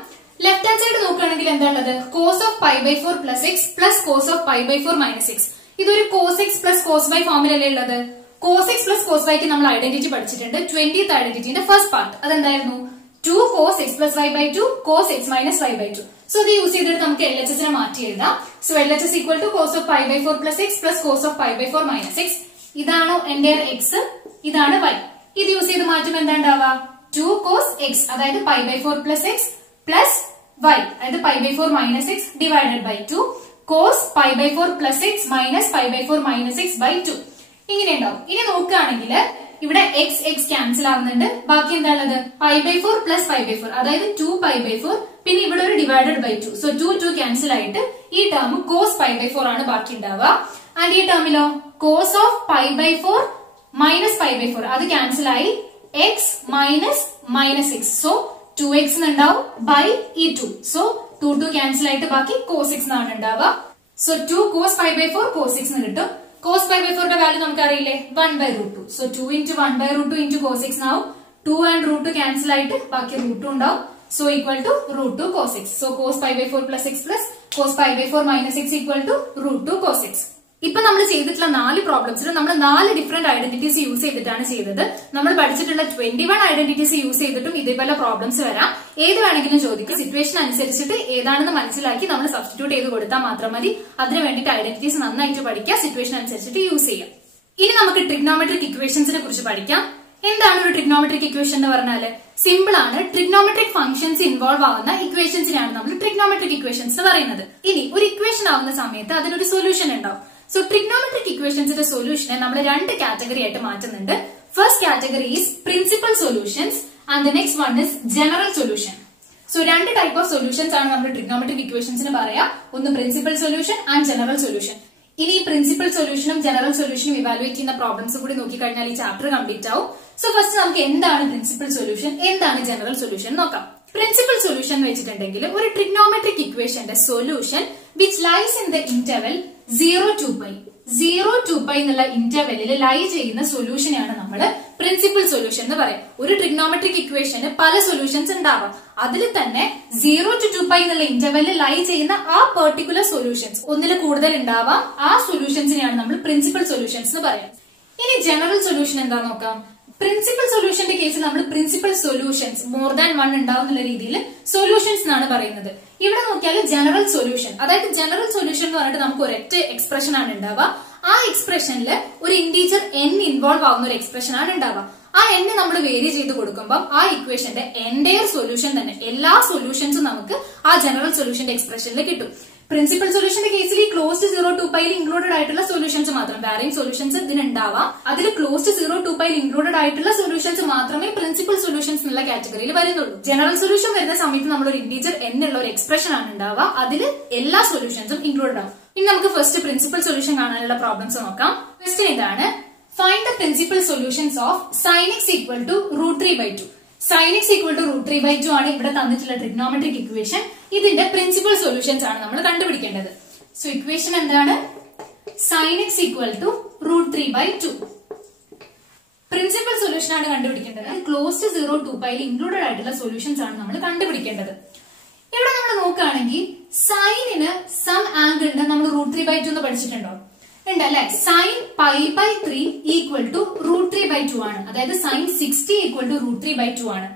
ലെഫ്റ്റ് ഹാൻഡ് സൈഡ് നോക്കുകയാണെങ്കിൽ എന്താണുള്ളത്? Cos of pi by 4 plus x plus cos of pi by 4 minus x. ഇതൊരു cos x plus cos y ഫോമിലല്ലേ ഉള്ളത്? കോസ് എക്സ് പ്ലസ് കോസ് വൈക്ക് നമ്മൾ ഐഡന്റിറ്റി പഠിച്ചിട്ടുണ്ട്. 20th ഐഡന്റിറ്റിന്റെ ഫസ്റ്റ് പാർട്ട് അതെന്തായിരുന്നു? 2 cos x plus y by 2 cos x minus y by 2. So ഇത് യൂസ് ചെയ്തിട്ട് നമുക്ക് LHS നെ മാറ്റി എഴുതാം. So LHS equal to cos of pi by 4 plus x plus cos of pi by 4 minus x. ഇതാണോ എന്റെ എക്സ്, ഇതാണ് y. ഇത് യൂസ് ചെയ്ത് മാറ്റുമ്പോൾ എന്താ ഉണ്ടാവുക? 2 cos x അതായത് pi by 4 plus x plus y അതായത് pi by 4 minus x divided by 2 cos pi by 4 plus x minus pi by 4 minus x by 2. ഇങ്ങനെ ഉണ്ടാവും. ഇനി നോക്കുകയാണെങ്കിൽ ഇവിടെ x ക്യാൻസൽ ആവുന്നുണ്ട്. ബാക്കി എന്താണുള്ളത്? pi by 4 plus pi by 4 അതായത് 2 pi by 4, പിന്നെ ഇവിടെ ഒരു ഡിവൈഡഡ് ബൈ 2. സോ 2 ക്യാൻസൽ ആയിട്ട് ഈ ടേം cos pi by 4 ആണ് ബാക്കി ഉണ്ടാവുക. ആൻഡ് ഈ ടേമിലോ cos of pi by 4 minus pi by 4 അത് ക്യാൻസൽ ആയി x minus minus X. So 2x ഉണ്ടാവും ബൈ ഈ 2. സോ 2 ക്യാൻസൽ ആയിട്ട് ബാക്കി cos x എന്നാണ് ഉണ്ടാവുക. So 2 cos pi by 4 cos x എന്ന് കിട്ടും. cos pi by 4 ന്റെ വാല്യൂ നമുക്ക് അറിയില്ലേ? 1/√2. So 2 into 1/√2 into cos x ആവും. 2 and √2 ക്യാൻസൽ ആയിട്ട് ബാക്കി √2 ഉണ്ടാവും. So equal to √2 cos x. സോ cos pi by 4 plus x plus cos pi by 4 minus x equal to √2 cos x. ഇപ്പൊ നമ്മൾ ചെയ്തിട്ടുള്ള 4 പ്രോബ്ലംസിൽ നമ്മൾ 4 ഡിഫറെന്റ് ഐഡന്റിറ്റീസ് യൂസ് ചെയ്തിട്ടാണ് ചെയ്തത്. നമ്മൾ പഠിച്ചിട്ടുള്ള 21 ഐഡന്റിറ്റീസ് യൂസ് ചെയ്തിട്ടും ഇതേപോലെ പ്രോബ്ലംസ് വരാം. ഏത് വേണമെങ്കിലും ചോദിക്കും. സിറ്റുവേഷൻ അനുസരിച്ചിട്ട് ഏതാണെന്ന് മനസ്സിലാക്കി നമ്മൾ സബ്സ്റ്റിറ്റ്യൂട്ട് ചെയ്ത് കൊടുത്താൽ മാത്രം മതി. അതിന് വേണ്ടിയിട്ട് ഐഡന്റിറ്റീസ് നന്നായിട്ട് പഠിക്കുക, സിറ്റുവേഷൻ അനുസരിച്ചിട്ട് യൂസ് ചെയ്യാം. ഇനി നമുക്ക് ട്രിഗ്നോമെട്രിക് ഇക്വേഷൻസിനെ കുറിച്ച് പഠിക്കാം. എന്താണ് ഒരു ട്രിഗ്നോമെട്രിക് ഇക്വേഷൻ എന്ന് പറഞ്ഞാല്? സിമ്പിൾ ആണ്. ട്രിഗ്നോമെട്രിക് ഫംഗ്ഷൻസ് ഇൻവോൾവ് ആവുന്ന ഇക്വേഷൻസിനാണ് നമ്മൾ ട്രിഗ്നോമെട്രിക് ഇക്വേഷൻസ് എന്ന് പറയുന്നത്. ഇനി ഒരു ഇക്വേഷൻ ആവുന്ന സമയത്ത് അതിനൊരു സൊല്യൂഷൻ ഉണ്ടാവും. സോ ട്രിഗ്നോമെട്രിക് ഇക്വേഷൻസിന്റെ സൊല്യൂഷനെ നമ്മൾ 2 കാറ്റഗറി ആയിട്ട് മാറ്റുന്നുണ്ട്. First category is principal solutions and the next one is general solution. So 2 type of solutions ആണ് നമ്മൾ ട്രിഗ്നോമെട്രിക് ഇക്വേഷൻസിന് പറയാം. ഒന്ന് principal solution and general solution. ഇനി പ്രിൻസിപ്പൽ സൊല്യൂഷനും ജനറൽ സൊല്യൂഷനും ഇവാലുവേറ്റ് ചെയ്യുന്ന പ്രോബ്ലംസ് കൂടി നോക്കിക്കഴിഞ്ഞാൽ ഈ ചാപ്റ്റർ കംപ്ലീറ്റ് ആവും. സോ ഫസ്റ്റ് നമുക്ക് എന്താണ് പ്രിൻസിപ്പൽ സൊല്യൂഷൻ, എന്താണ് ജനറൽ സൊല്യൂഷൻ നോക്കാം. പ്രിൻസിപ്പൽ സൊല്യൂഷൻ എന്ന് വെച്ചിട്ടുണ്ടെങ്കിൽ ഒരു ട്രിഗ്നോമെട്രിക് ഇക്വേഷന്റെ solution which lies in the interval 0 to π 0 to π എന്നുള്ള ഇന്റർവെല്ലിൽ ലൈ ചെയ്യുന്ന സൊല്യൂഷനാണ് നമ്മൾ പ്രിൻസിപ്പൽ സൊല്യൂഷൻ എന്ന് പറയാം. ഒരു ട്രിഗ്നോമെട്രിക് ഇക്വേഷന് പല സൊല്യൂഷൻസ് ഉണ്ടാവാം. അതിൽ തന്നെ 0 to 2π എന്നുള്ള ഇന്റർവെല്ലിൽ ലൈ ചെയ്യുന്ന ആ പെർട്ടിക്കുലർ സൊല്യൂഷൻസ് ഒന്നിൽ കൂടുതൽ ഉണ്ടാവാം. ആ സൊല്യൂഷൻസിനെയാണ് നമ്മൾ പ്രിൻസിപ്പൽ സൊല്യൂഷൻസ് എന്ന് പറയാം. ഇനി ജനറൽ സൊല്യൂഷൻ എന്താ നോക്കാം. പ്രിൻസിപ്പൽ സൊല്യൂഷന്റെ കേസിൽ നമ്മൾ പ്രിൻസിപ്പൽ സൊല്യൂഷൻസ് മോർ ദാൻ 1 ഉണ്ടാവുന്ന രീതിയിൽ സൊല്യൂഷൻസ് എന്നാണ് പറയുന്നത്. ഇവിടെ നോക്കിയാൽ ജനറൽ സൊല്യൂഷൻ, അതായത് ജനറൽ സൊല്യൂഷൻ എന്ന് പറഞ്ഞിട്ട് നമുക്ക് ഒരൊറ്റ എക്സ്പ്രഷൻ ആണ് ഉണ്ടാവുക. ആ എക്സ്പ്രഷനിൽ ഒരു ഇന്റീജർ n ഇൻവോൾവ് ആവുന്ന ഒരു എക്സ്പ്രഷൻ ആണ് ഉണ്ടാവുക. ആ n നമ്മൾ വേരി ചെയ്ത് കൊടുക്കുമ്പോൾ ആ ഇക്വേഷന്റെ എന്റയർ സൊല്യൂഷൻ തന്നെ എല്ലാ സൊല്യൂഷൻസും നമുക്ക് ആ ജനറൽ സൊല്യൂഷന്റെ എക്സ്പ്രഷനിൽ കിട്ടും. പ്രിൻസിപ്പൽ സൊല്യൂഷന്റെ കേസിൽ ഈ ക്ലോസ്ഡ് 0 to π ഇൻക്ലൂഡഡ് ആയിട്ടുള്ള സൊല്യൂഷൻസ് മാത്രം, വേറെയും സൊല്യൂഷൻസ് ഇതിനുണ്ടാവാം. അതിൽ ക്ലോസ്ഡ് 0 to π ഇൻക്ലൂഡഡ് ആയിട്ടുള്ള സൊല്യൂഷൻസ് മാത്രമേ പ്രിൻസിപ്പൽ സൊല്യൂഷൻസ് എന്നുള്ള കാറ്റഗറിയിൽ വരുന്നുള്ളൂ. ജനറൽ സൊല്യൂഷൻ വരുന്ന സമയത്ത് നമ്മൾ ഒരു ഇന്റീജർ n ഉള്ള ഒരു എക്സ്പ്രഷൻ ആണ് ഉണ്ടാവുക. അതിൽ എല്ലാ സൊല്യൂഷൻസും ഇൻക്ലൂഡഡ് ആവും. ഇനി നമുക്ക് ഫസ്റ്റ് പ്രിൻസിപ്പൽ സൊല്യൂഷൻ കാണാനുള്ള പ്രോബ്ലംസ് നോക്കാം. ക്വസ്റ്റ്യൻ ഇതാണ്, find the principal solutions of sin x equal to √3/2. sin x equal to √3/2 ആണ് ഇവിടെ തന്നിട്ടുള്ള ട്രിഗ്നോമെട്രിക് ഇക്വേഷൻ. ഇതിന്റെ പ്രിൻസിപ്പൽ സൊല്യൂഷൻസ് ആണ് നമ്മൾ കണ്ടുപിടിക്കേണ്ടത്. സോ ഇക്വേഷൻ എന്താണ്? sin x equal to √3/2. Principal solution ആണ് കണ്ടുപിടിക്കേണ്ടത്. ക്ലോസ്ഡ് 0 to π ഇൻക്ലൂഡഡ് ആയിട്ടുള്ള സൊല്യൂഷൻസ് ആണ് നമ്മൾ കണ്ടുപിടിക്കേണ്ടത്. ഇവിടെ നമ്മൾ നോക്കുകയാണെങ്കിൽ സൈനിന് സം ആംഗിളിന് നമ്മൾ √3/2 എന്ന് പഠിച്ചിട്ടുണ്ടോ? ഉണ്ട് അല്ലെ. sin π/3 ഈക്വൽ ടു √3/2 ആണ്. അതായത് sin 60 ഈക്വൽ ടു √3/2 ആണ്.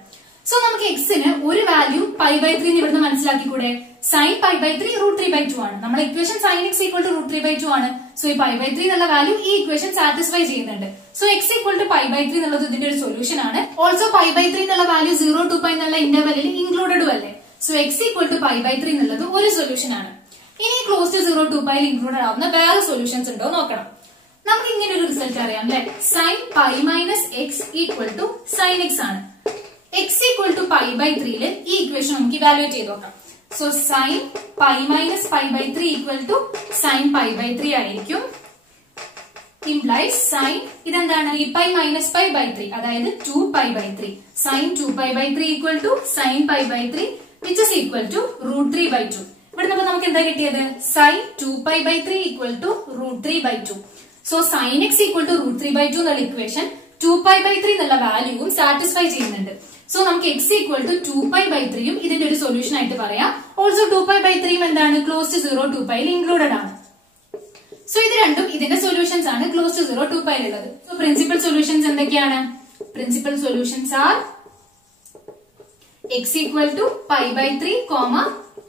സോ നമുക്ക് എക്സിന് ഒരു വാല്യൂ π/3 ഇവിടുന്ന് മനസ്സിലാക്കിക്കൂടെ? sin π/3 √3/2 ആണ്. നമ്മുടെ equation sin x equal to √3/2 ആണ്. സോ ഈ π/3 എന്നുള്ള വാല്യൂ ഈ ഇക്വേഷൻ സാറ്റിസ്ഫൈ ചെയ്യുന്നുണ്ട്. സോ x ഈക്വൽ ടു π/3 എന്നുള്ളത് ഇതിന്റെ ഒരു സൊല്യൂഷൻ ആണ്. ഓൾസോ π/3 എന്നുള്ള വാല്യൂ 0 to π എന്നുള്ള ഇന്റർവെല്ലിൽ ഇൻക്ലൂഡഡും അല്ലേ. സോ x ഈക്വൽ ടു π/3 എന്നുള്ളത് ഒരു സൊല്യൂഷൻ ആണ്. ഇനി ക്ലോസ്ഡ് 0 to π ഇൻക്ലൂഡഡ് ആവുന്ന വേറെ സൊല്യൂഷൻസ് ഉണ്ടോ നോക്കണം. നമുക്ക് ഇങ്ങനെ ഒരു റിസൾട്ട് അറിയാം അല്ലെ. sin π - x equal to sin x ആണ്. x ഈക്വൽ ടു π/3 ഈ ഇക്വേഷൻ നമുക്ക് ഇവാലുവേറ്റ് ചെയ്ത് നോക്കാം. So sin π - π/3 equal to sin π/3 ആയിരിക്കും. ഇംപ്ലൈസ് sin ഇതെന്താണ്? 3π - π/3 അതായത് 2π/3. sin 2π/3 equal to sin π/3 which is equal to √3/2. ഇവിടെ നമുക്ക് എന്താ കിട്ടിയത്? sin 2π/3 equal to √3/2. So sin x equal to √3/2 എന്നുള്ള ഇക്വേഷൻ 2π/3 എന്നുള്ള വാല്യൂവും സാറ്റിസ്ഫൈ ചെയ്യുന്നുണ്ട്. സോ നമുക്ക് x ഈക്വൽ ടു 2π/3 ഇതിന്റെ ഒരു സൊല്യൂഷൻ ആയിട്ട് പറയാം. ഓൾസോ 2π/3 എന്താണ്? ക്ലോസ്ഡ് 0 to π ഇൻക്ലൂഡഡ് ആണ്. സോ ഇത് രണ്ടും ഇതിന്റെ സൊല്യൂഷൻസ് ആണ് ക്ലോസ്ഡ് 0 to π ഉള്ളത്. സോ പ്രിൻസിപ്പൽ സൊല്യൂഷൻസ് എന്തൊക്കെയാണ്? Principal solutions are x equal to π/3,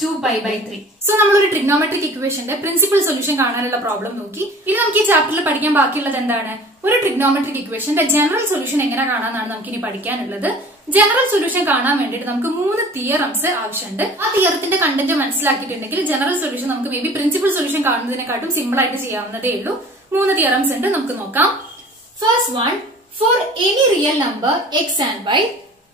2π/3. So നമ്മളൊരു ട്രിഗ്നോമെട്രിക് ഇക്വേഷന്റെ പ്രിൻസിപ്പൽ സൊല്യൂഷൻ കാണാനുള്ള പ്രോബ്ലം നോക്കി. ഇനി നമുക്ക് ഈ ചാപ്റ്ററിൽ പഠിക്കാൻ ബാക്കിയുള്ളത് എന്താണ്? ഒരു ട്രിഗ്നോമെട്രിക് ഇക്വേഷന്റെ ജനറൽ സൊല്യൂഷൻ എങ്ങനെ കാണാനാണ് നമുക്ക് ഇനി പഠിക്കാനുള്ളത്. ജനറൽ സൊല്യൂഷൻ കാണാൻ വേണ്ടിയിട്ട് നമുക്ക് 3 തിയറംസ് ആവശ്യമുണ്ട്. ആ തിയറത്തിന്റെ കണ്ടന്റ് മനസ്സിലാക്കിയിട്ടുണ്ടെങ്കിൽ ജനറൽ സൊല്യൂഷൻ നമുക്ക് മേ ബി പ്രിൻസിപ്പൽ സൊല്യൂഷൻ കാണുന്നതിനെക്കാട്ടും സിമ്പിൾ ആയിട്ട് ചെയ്യാവുന്നതേ ഉള്ളൂ. 3 തിയറംസ് ഉണ്ട്, നമുക്ക് നോക്കാം. First one, four any real number x and y,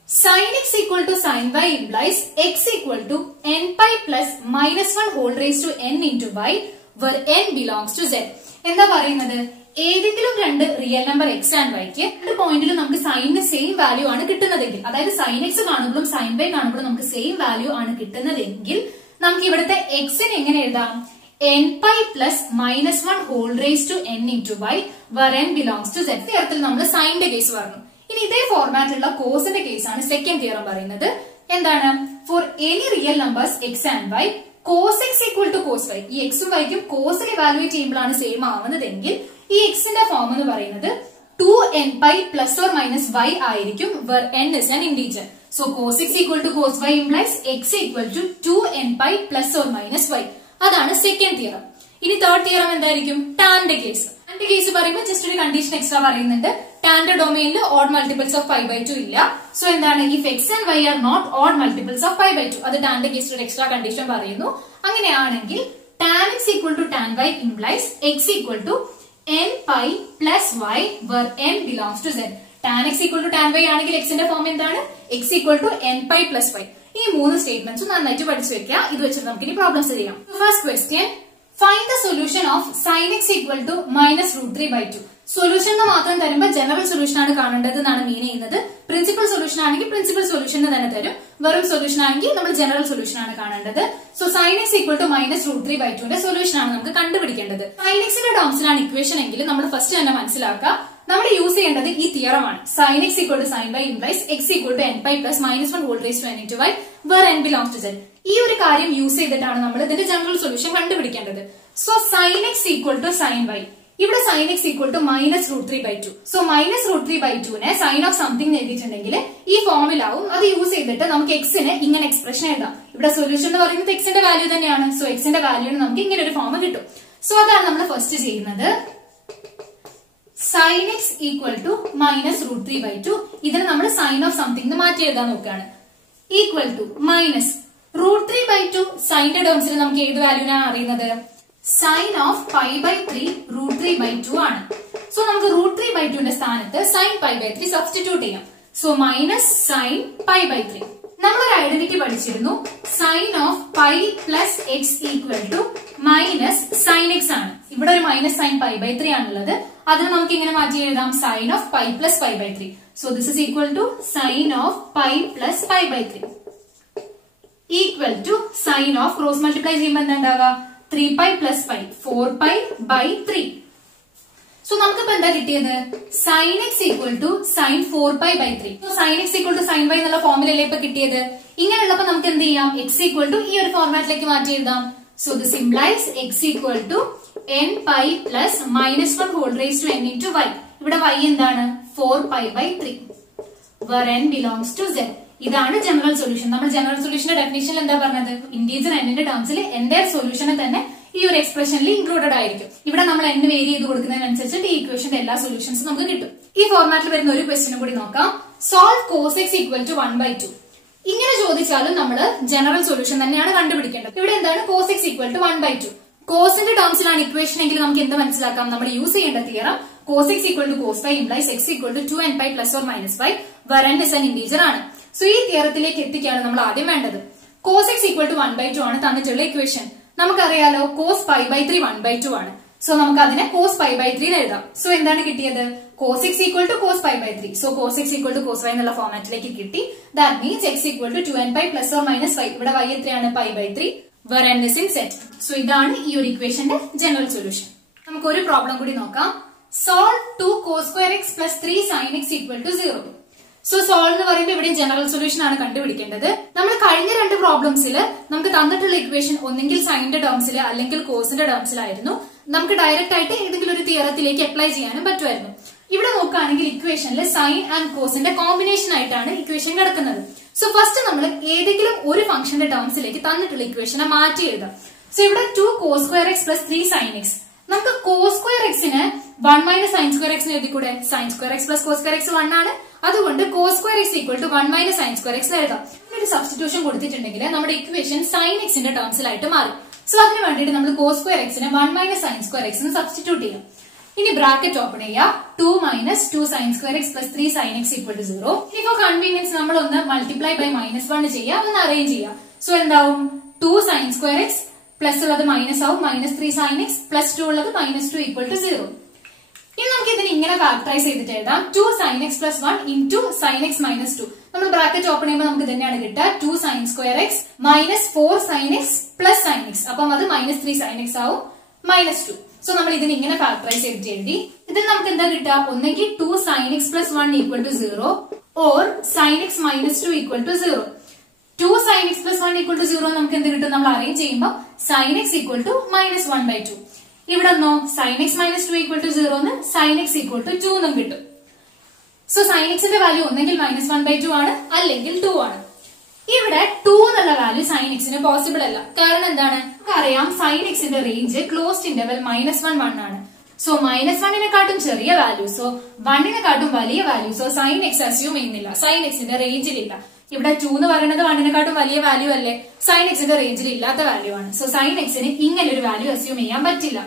sin x equal to sin y implies x equal to n pi plus -1 whole raised to n into y where n belongs to z. എന്താ പറയുന്നത്? ഏതെങ്കിലും രണ്ട് real number x and y രണ്ട് പോയിന്റിലും നമുക്ക് സൈനിന് സെയിം വാല്യൂ ആണ് കിട്ടുന്നതെങ്കിൽ, അതായത് sin x കാണുമ്പോഴും sin y കാണുമ്പോഴും നമുക്ക് സെയിം വാല്യൂ ആണ് കിട്ടുന്നതെങ്കിൽ നമുക്ക് ഇവിടുത്തെ x ന് എങ്ങനെ എഴുതാം? n pi plus -1 whole raised to n into y where n belongs to z. നേരത്തിൽ നമ്മൾ സൈനിന്റെ കേസ് പറഞ്ഞു. ഇനി ഇതേ ഫോർമാറ്റിലുള്ള കോസിന്റെ കേസാണ് സെക്കൻഡ് തിയറം പറയുന്നത്. എന്താണ്? For any real numbers x and y, cos x equal to cos y. ഈ എക്സും വൈക്കും കോസിൽ ഇവാലുവേറ്റ് ചെയ്യുമ്പോഴാണ് സെയിം ആവുന്നതെങ്കിൽ ഈ എക്സിന്റെ ഫോം എന്ന് പറയുന്നത് 2n pi plus or minus y ആയിരിക്കും, where n is an integer. So cos x equal to cos y implies x equal to 2n pi plus or minus y. അതാണ് സെക്കൻഡ് തിയറം. ഇനി തേർഡ് തിയറം എന്തായിരിക്കും? ടാന്റെ കേസ്. ടാന്റെ കേസ് പറയുമ്പോൾ ജസ്റ്റ് ഒരു കണ്ടീഷൻ എക്സ്ട്രാ പറയുന്നുണ്ട്. ടാന്റെ ഡൊമൈനിൽ ഓഡ് മൾട്ടിപ്പിൾസ് ഓഫ് π/2 ഇല്ല. സോ എന്താണ്? If x and y are not odd multiples of π/2. അത് ടാന്റെ കേസിൽ ഒരു എക്സ്ട്രാ കണ്ടീഷൻ പറയുന്നു. അങ്ങനെയാണെങ്കിൽ tan x equal to tan y implies x equal to n pi plus y where n belongs to z. tan x equal to tan y ആണെങ്കിൽ x ന്റെ ഫോം എന്താണ്? x equal to n pi plus y. ഈ 3 സ്റ്റേറ്റ്മെന്റ്സും നന്നായിട്ട് പഠിച്ചു വെക്കുക. ഇത് വെച്ചിട്ട് നമുക്ക് ഇനി പ്രോബ്ലംസ് ചെയ്യാം. First question, find the solution of sine x equal to -√3/2. Solution മാത്രം തരുമ്പോൾ ജനറൽ സൊല്യൂഷൻ ആണ് കാണേണ്ടത് എന്നാണ് മീൻ ചെയ്യുന്നത്. പ്രിൻസിപ്പൽ സൊല്യൂഷൻ ആണെങ്കിൽ പ്രിൻസിപ്പൽ സൊല്യൂഷൻ തന്നെ തരും. വെറും സൊല്യൂഷൻ ആണെങ്കിൽ നമ്മൾ ജനറൽ സൊല്യൂഷൻ ആണ് കാണേണ്ടത്. So sine x equal to -√3/2ന്റെ സൊല്യൂഷൻ ആണ് നമുക്ക് കണ്ടുപിടിക്കേണ്ടത്. സൈൻ എക്സിന്റെ ടേംസിലാണ് ഇക്വേഷൻ എങ്കിൽ നമ്മൾ ഫസ്റ്റ് തന്നെ മനസ്സിലാക്കുക നമ്മൾ യൂസ് ചെയ്യേണ്ടത് ഈ തിയറമാണ്. Sine x equal to sine by implies x equal to nπ plus -1 whole raise to n into y where n belongs to z. ഈ ഒരു കാര്യം യൂസ് ചെയ്തിട്ടാണ് നമ്മൾ ഇതിന്റെ ജനറൽ സൊല്യൂഷൻ കണ്ടുപിടിക്കേണ്ടത്. So sine x equal to sine y, ഇവിടെ sine x equal to -√3/2. So -√3/2നെ സൈൻ ഓഫ് സംതിങ് എഴുതിയിട്ടുണ്ടെങ്കിൽ ഈ ഫോമിലാവും. അത് യൂസ് ചെയ്തിട്ട് നമുക്ക് എക്സിന് ഇങ്ങനെ എക്സ്പ്രഷൻ എഴുതാം. ഇവിടെ സൊല്യൂഷൻ എന്ന് പറയുന്നത് എക്സിന്റെ വാല്യൂ തന്നെയാണ്. സോ എക്സിന്റെ വാല്യൂന് നമുക്ക് ഇങ്ങനെ ഒരു ഫോം കിട്ടും. സോ അതാണ് നമ്മൾ ഫസ്റ്റ് ചെയ്യുന്നത്. Sine x equal to -√3/2. ഇതിന് നമ്മൾ സൈൻ ഓഫ് സംതിങ് മാറ്റി എഴുതാൻ നോക്കുകയാണ്. ഈക്വൽ ടു -√3/2 സൈന്റെ ടേംസിൽ നമുക്ക് ഏത് വാല്യൂനാണ് അറിയുന്നത്? സൈൻ ഓഫ് π/3 √3/2 ആണ്. സോ നമുക്ക് √3/2ന്റെ സ്ഥാനത്ത് സൈൻ π/3 സബ്സ്റ്റിറ്റ്യൂട്ട് ചെയ്യാം. So minus sine π/3. നമ്മളൊരു ഐഡന്റിറ്റി പഠിച്ചിരുന്നു. Sine of π plus x equal to minus sine x ആണ്. ഇവിടെ ഒരു മൈനസ് സൈൻ π/3 ആണുള്ളത്. അതിന് നമുക്ക് ഇങ്ങനെ മാറ്റി എഴുതാം sine of π plus π/3. So this is equal to sine of π plus π/3 equal to sine of cross multiply ചെയ്യുമ്പോൾ എന്താ ഉണ്ടാവുക? 3π പ്ലസ് π 4π/3. സോ നമുക്കിപ്പോ എന്താ കിട്ടിയത്? Sine x equal to sine 4π/3. Sine x equal to sine y എന്നുള്ള ഫോമിലല്ലേ ഇപ്പൊ കിട്ടിയത്. ഇങ്ങനെയുള്ളപ്പോ നമുക്ക് എന്ത് ചെയ്യാം? എക്സ് ഈക്വൽ ടു ഈ ഒരു ഫോർമാറ്റിലേക്ക് മാറ്റി എഴുതാം. So this implies x equal to nπ plus -1 whole raise to n into y. ഇവിടെ y എന്താണ്? 4π/3 where n belongs to z. ഇതാണ് ജനറൽ സൊല്യൂഷൻ. നമ്മൾ ജനറൽ സൊല്യൂഷന്റെ ഡെഫിനിഷനിൽ എന്താ പറഞ്ഞത്? ഇന്റീജർ n-ന്റെ ടേംസിൽ എന്റെ സൊല്യൂഷനെ തന്നെ ഈ ഒരു എക്സ്പ്രഷനിൽ ഇൻക്ലൂഡഡ് ആയിരിക്കും. ഇവിടെ നമ്മൾ n വേരി ചെയ്ത് കൊടുക്കുന്നതിനനുസരിച്ചിട്ട് ഈ ഇക്വേഷന്റെ എല്ലാ സൊല്യൂഷൻസും നമുക്ക് കിട്ടും. ഈ ഫോർമാറ്റിൽ വരുന്ന ഒരു ക്വസ്റ്റ്യനും കൂടി നോക്കാം. Solve cos x equal to 1/2. ഇങ്ങനെ ചോദിച്ചാലും നമ്മൾ ജനറൽ സൊല്യൂഷൻ തന്നെയാണ് കണ്ടുപിടിക്കേണ്ടത്. ഇവിടെ എന്താണ്? cos x equal to 1/2. കോസിന്റെ ടേംസിലാണ് ഇക്വേഷൻ എങ്കിൽ നമുക്ക് എന്ത് മനസ്സിലാക്കാം? നമ്മൾ യൂസ് ചെയ്യേണ്ട theorem cos x equal to cos y implies x equal to 2nπ plus or minus y where n is an integer ആണ്. സോ ഈ തിയറത്തിലേക്ക് എത്തിക്കാണ് നമ്മൾ ആദ്യം വേണ്ടത്. cos x ഈക്വൽ ടു 1/2 ആണ് തന്നിട്ടുള്ള ഇക്വേഷൻ. നമുക്കറിയാലോ cos π/3 1/2 ആണ്. സോ നമുക്ക് അതിനെ cos π/3 എഴുതാം. സോ എന്താണ് കിട്ടിയത്? cos x equal to cos π/3. So cos x equal to cos y എന്നുള്ള ഫോർമാറ്റിലേക്ക് കിട്ടി. That means x equal to 2nπ plus or minus y. ഇവിടെ y എത്രയാണ്? π/3 where n is in z. So ഇതാണ് ഈ ഒരു ഇക്വേഷന്റെ ജനറൽ സൊല്യൂഷൻ. നമുക്ക് ഒരു പ്രോബ്ലം കൂടി നോക്കാം. Solve 2 cos² x plus 3 sin x equal to 0. So solve എന്ന് പറയുമ്പോൾ ഇവിടെ ജനറൽ സൊല്യൂഷൻ ആണ് കണ്ടുപിടിക്കേണ്ടത്. നമ്മൾ കഴിഞ്ഞ രണ്ട് പ്രോബ്ലംസിൽ നമുക്ക് തന്നിട്ടുള്ള ഇക്വേഷൻ ഒന്നെങ്കിൽ സൈനിന്റെ ടേംസിൽ അല്ലെങ്കിൽ കോസിന്റെ ടേംസിലായിരുന്നു. നമുക്ക് ഡയറക്റ്റ് ആയിട്ട് ഏതെങ്കിലും ഒരു തിയറത്തിലേക്ക് അപ്ലൈ ചെയ്യാനും പറ്റുമായിരുന്നു. ഇവിടെ നോക്കുകയാണെങ്കിൽ ഇക്വേഷനിൽ സൈൻ ആൻഡ് കോസിന്റെ കോമ്പിനേഷൻ ആയിട്ടാണ് ഇക്വേഷൻ കിടക്കുന്നത്. സോ ഫസ്റ്റ് നമ്മൾ ഏതെങ്കിലും ഒരു ഫംഗ്ഷന്റെ ടേംസിലേക്ക് തന്നിട്ടുള്ള ഇക്വേഷനെ മാറ്റി എഴുതാം. സോ ഇവിടെ 2 cos² x plus 3 sin x. നമുക്ക് cos² xന് 1 മൈനസ് sin² x എഴുതിക്കൂടെ? sin² x plus cos² x 1 ആണ്. അതുകൊണ്ട് cos² x equal to 1 minus sin² x എഴുതാം. ഒരു സബ്സ്റ്റിറ്റ്യൂഷൻ കൊടുത്തിട്ടുണ്ടെങ്കിൽ നമ്മുടെ ഇക്വേഷൻ sin x ന്റെ ടേംസിലായിട്ട് മാറും. സോ അതിന് വേണ്ടിയിട്ട് നമ്മൾ cos² x നെ 1 മൈനസ് sin² x എന്ന് സബ്സ്റ്റിറ്റ്യൂട്ട് ചെയ്യാം. ഇനി ബ്രാക്കറ്റ് ഓപ്പൺ ചെയ്യാം. 2 minus 2 sin² x plus 3 sin x equal to 0. ഇനി ഫോർ കൺവീനിയൻസ് നമ്മൾ ഒന്ന് മൾട്ടിപ്ലൈ ബൈ -1 ചെയ്യാം, ഒന്ന് അറേഞ്ച് ചെയ്യാം. സോ എന്താവും? 2 sin² x പ്ലസ് ഉള്ളത് മൈനസ് ആവും, മൈനസ് 3 sin x പ്ലസ് 2 ഉള്ളത് -2 ഈക്വൽ ടു 0. ഇനി നമുക്ക് ഇതിന് ഇങ്ങനെ ഫാക്ടറൈസ് ചെയ്തിട്ട് എഴുതാം. 2 sin x plus 1 into sin x minus 2. നമ്മൾ ബ്രാക്കറ്റ് ഓപ്പൺ ചെയ്യുമ്പോൾ നമുക്ക് തന്നെയാണ് കിട്ടുക. 2 sin² x minus 4 sin x plus sin x. അപ്പം അത് -3 sin x ആവും, -2. സോ നമ്മൾ ഇതിന് ഇങ്ങനെ ഫാക്ടറൈസ് ചെയ്തിട്ട് എഴുതി. ഇതിൽ നമുക്ക് എന്താ കിട്ടുക? ഒന്നെങ്കിൽ 2 sin x plus 1 equal to 0 or sin x minus 2 equal to 0. 2 sin x plus 1 equal to 0 നമുക്ക് എന്ത് കിട്ടും? നമ്മൾ അറേഞ്ച് ചെയ്യുമ്പോൾ sin x ഈക്വൽ ടു -1/2. ഇവിടെ ഒന്നോ sin x minus 2 equal to 0 എന്ന് sin x ഈക്വൽ ടു 2 എന്നും കിട്ടും. സോ sin x ന്റെ വാല്യൂ ഒന്നെങ്കിൽ -1/2 ആണ്, അല്ലെങ്കിൽ 2 ആണ്. ഇവിടെ 2 എന്നുള്ള വാല്യൂ sin x ന് പോസിബിൾ അല്ല. കാരണം എന്താണ്? നമുക്കറിയാം sin x ന്റെ റേഞ്ച് ക്ലോസ്ഡ് ഇന്റർവെൽ -1 1 ആണ്. സോ -1നെക്കാട്ടും ചെറിയ വാല്യൂ, സോ 1നെക്കാട്ടും വലിയ value, so sin x assume ചെയ്യുന്നില്ല. sin x ന്റെ റേഞ്ചിലില്ല. ഇവിടെ 2 എന്ന് പറയുന്നത് 1നെക്കാട്ടും വലിയ വാല്യൂ അല്ലേ? sin x ന്റെ റേഞ്ചിൽ ഇല്ലാത്ത വാല്യൂ ആണ്. സോ sin x ന് ഇങ്ങനെ ഒരു വാല്യൂ അസ്യൂം ചെയ്യാൻ പറ്റില്ല.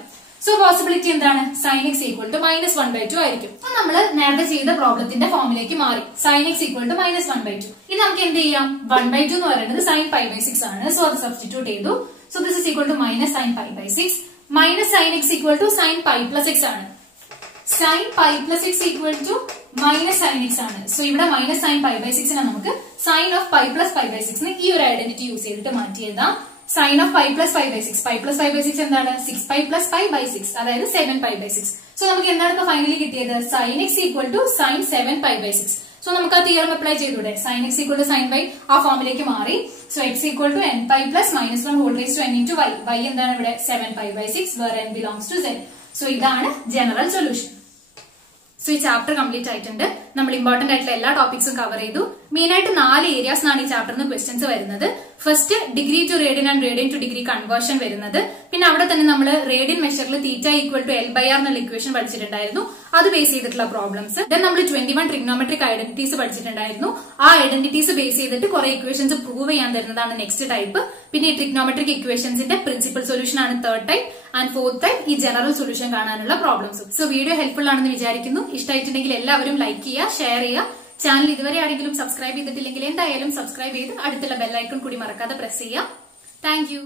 സോ പോസിബിലിറ്റി എന്താണ്? sin x ഈക്വൽ ടു -1/2 ആയിരിക്കും. അപ്പൊ നമ്മൾ നേരത്തെ ചെയ്ത പ്രോബ്ലത്തിന്റെ ഫോമിലേക്ക് മാറി. sin x equal to -1/2. ഇത് നമുക്ക് എന്ത് ചെയ്യാം? 1/2 എന്ന് പറയുന്നത് sin π/6 ആണ്. സോ അത് സബ്സ്റ്റിറ്റ്യൂട്ട് ചെയ്തു. So this is equal to -sin π/6 minus sine x equal to sine pi plus x ആണ്. Sine pi plus x equal to minus sine x ആണ്. സോ ഇവിടെ മൈനസ് സൈൻ പൈ ബൈ സിക്സിനെ നമുക്ക് sine of pi plus pi by സിക്സിന് ഈ ഒരു ഐഡന്റിറ്റി യൂസ് ചെയ്തിട്ട് മാറ്റി എഴുതാം. Sine of pi plus pi by six, pi plus pi by six എന്താണ്? 6π പ്ലസ് പൈ ബൈ 6, അതായത് 7π ബൈ 6. സോ നമുക്ക് എന്താണ് ഇപ്പൊ ഫൈനലി കിട്ടിയത്? Sine x equal to sine 7π by 6. So നമുക്ക് ആ തിയറം അപ്ലൈ ചെയ്തൂടെ? Sine x equal to sine pi ആ ഫോമിലേക്ക് മാറി. So x equal to nπ plus -1 whole raise to n into y. Y എന്താണ് ഇവിടെ? 7π by 6 where n belongs to z. So ഇതാണ് ജനറൽ സൊല്യൂഷൻ. സോ ഈ ചാപ്റ്റർ കംപ്ലീറ്റ് ആയിട്ടുണ്ട്. നമ്മൾ ഇമ്പോർട്ടന്റ് ആയിട്ടുള്ള എല്ലാ ടോപ്പിക്സും കവർ ചെയ്തു. മെയിൻ ആയിട്ട് 4 ഏരിയാസിനാണ് ഈ ചാപ്റ്ററിന് ക്വസ്റ്റ്യൻസ് വരുന്നത്. First degree to radian and radian to degree conversion വരുന്നത്. പിന്നെ അവിടെ തന്നെ നമ്മൾ റേഡിയൻ മെഷറിൽ തീറ്റ ഈക്വൽ ടു L/R എന്നുള്ള ഇക്വേഷൻ പഠിച്ചിട്ടുണ്ടായിരുന്നു. അത് ബേസ് ചെയ്തിട്ടുള്ള പ്രോബ്ലംസ്. ദെൻ നമ്മൾ 21 ട്രിഗ്നോമെട്രിക് ഐഡന്റിറ്റീസ് പഠിച്ചിട്ടുണ്ടായിരുന്നു. ആ ഐഡന്റിറ്റീസ് ബേസ് ചെയ്തിട്ട് കുറെ ഇക്വേഷൻസ് പ്രൂവ് ചെയ്യാൻ തരുന്നതാണ് നെക്സ്റ്റ് ടൈപ്പ്. പിന്നെ ഈ ട്രിഗ്നോമെട്രിക് ഇക്വേഷൻസിന്റെ പ്രിൻസിപ്പൽ സൊല്യൂഷൻ ആണ് third type. And fourth type ഈ ജനറൽ സൊല്യൂഷൻ കാണാനുള്ള പ്രോബ്ലംസ്. സോ വീഡിയോ ഹെൽപ്ഫുൾ ആണെന്ന് വിചാരിക്കുന്നു. ഇഷ്ടമായിട്ടുണ്ടെങ്കിൽ എല്ലാവരും ലൈക്ക് ചെയ്യുക, ഷെയർ ചെയ്യുക. ചാനൽ ഇതുവരെ ആരെങ്കിലും സബ്സ്ക്രൈബ് ചെയ്തിട്ടില്ലെങ്കിൽ എന്തായാലും സബ്സ്ക്രൈബ് ചെയ്ത് അടുത്തുള്ള ബെല്ലൈക്കൺ കൂടി മറക്കാതെ പ്രസ് ചെയ്യുക. Thank you.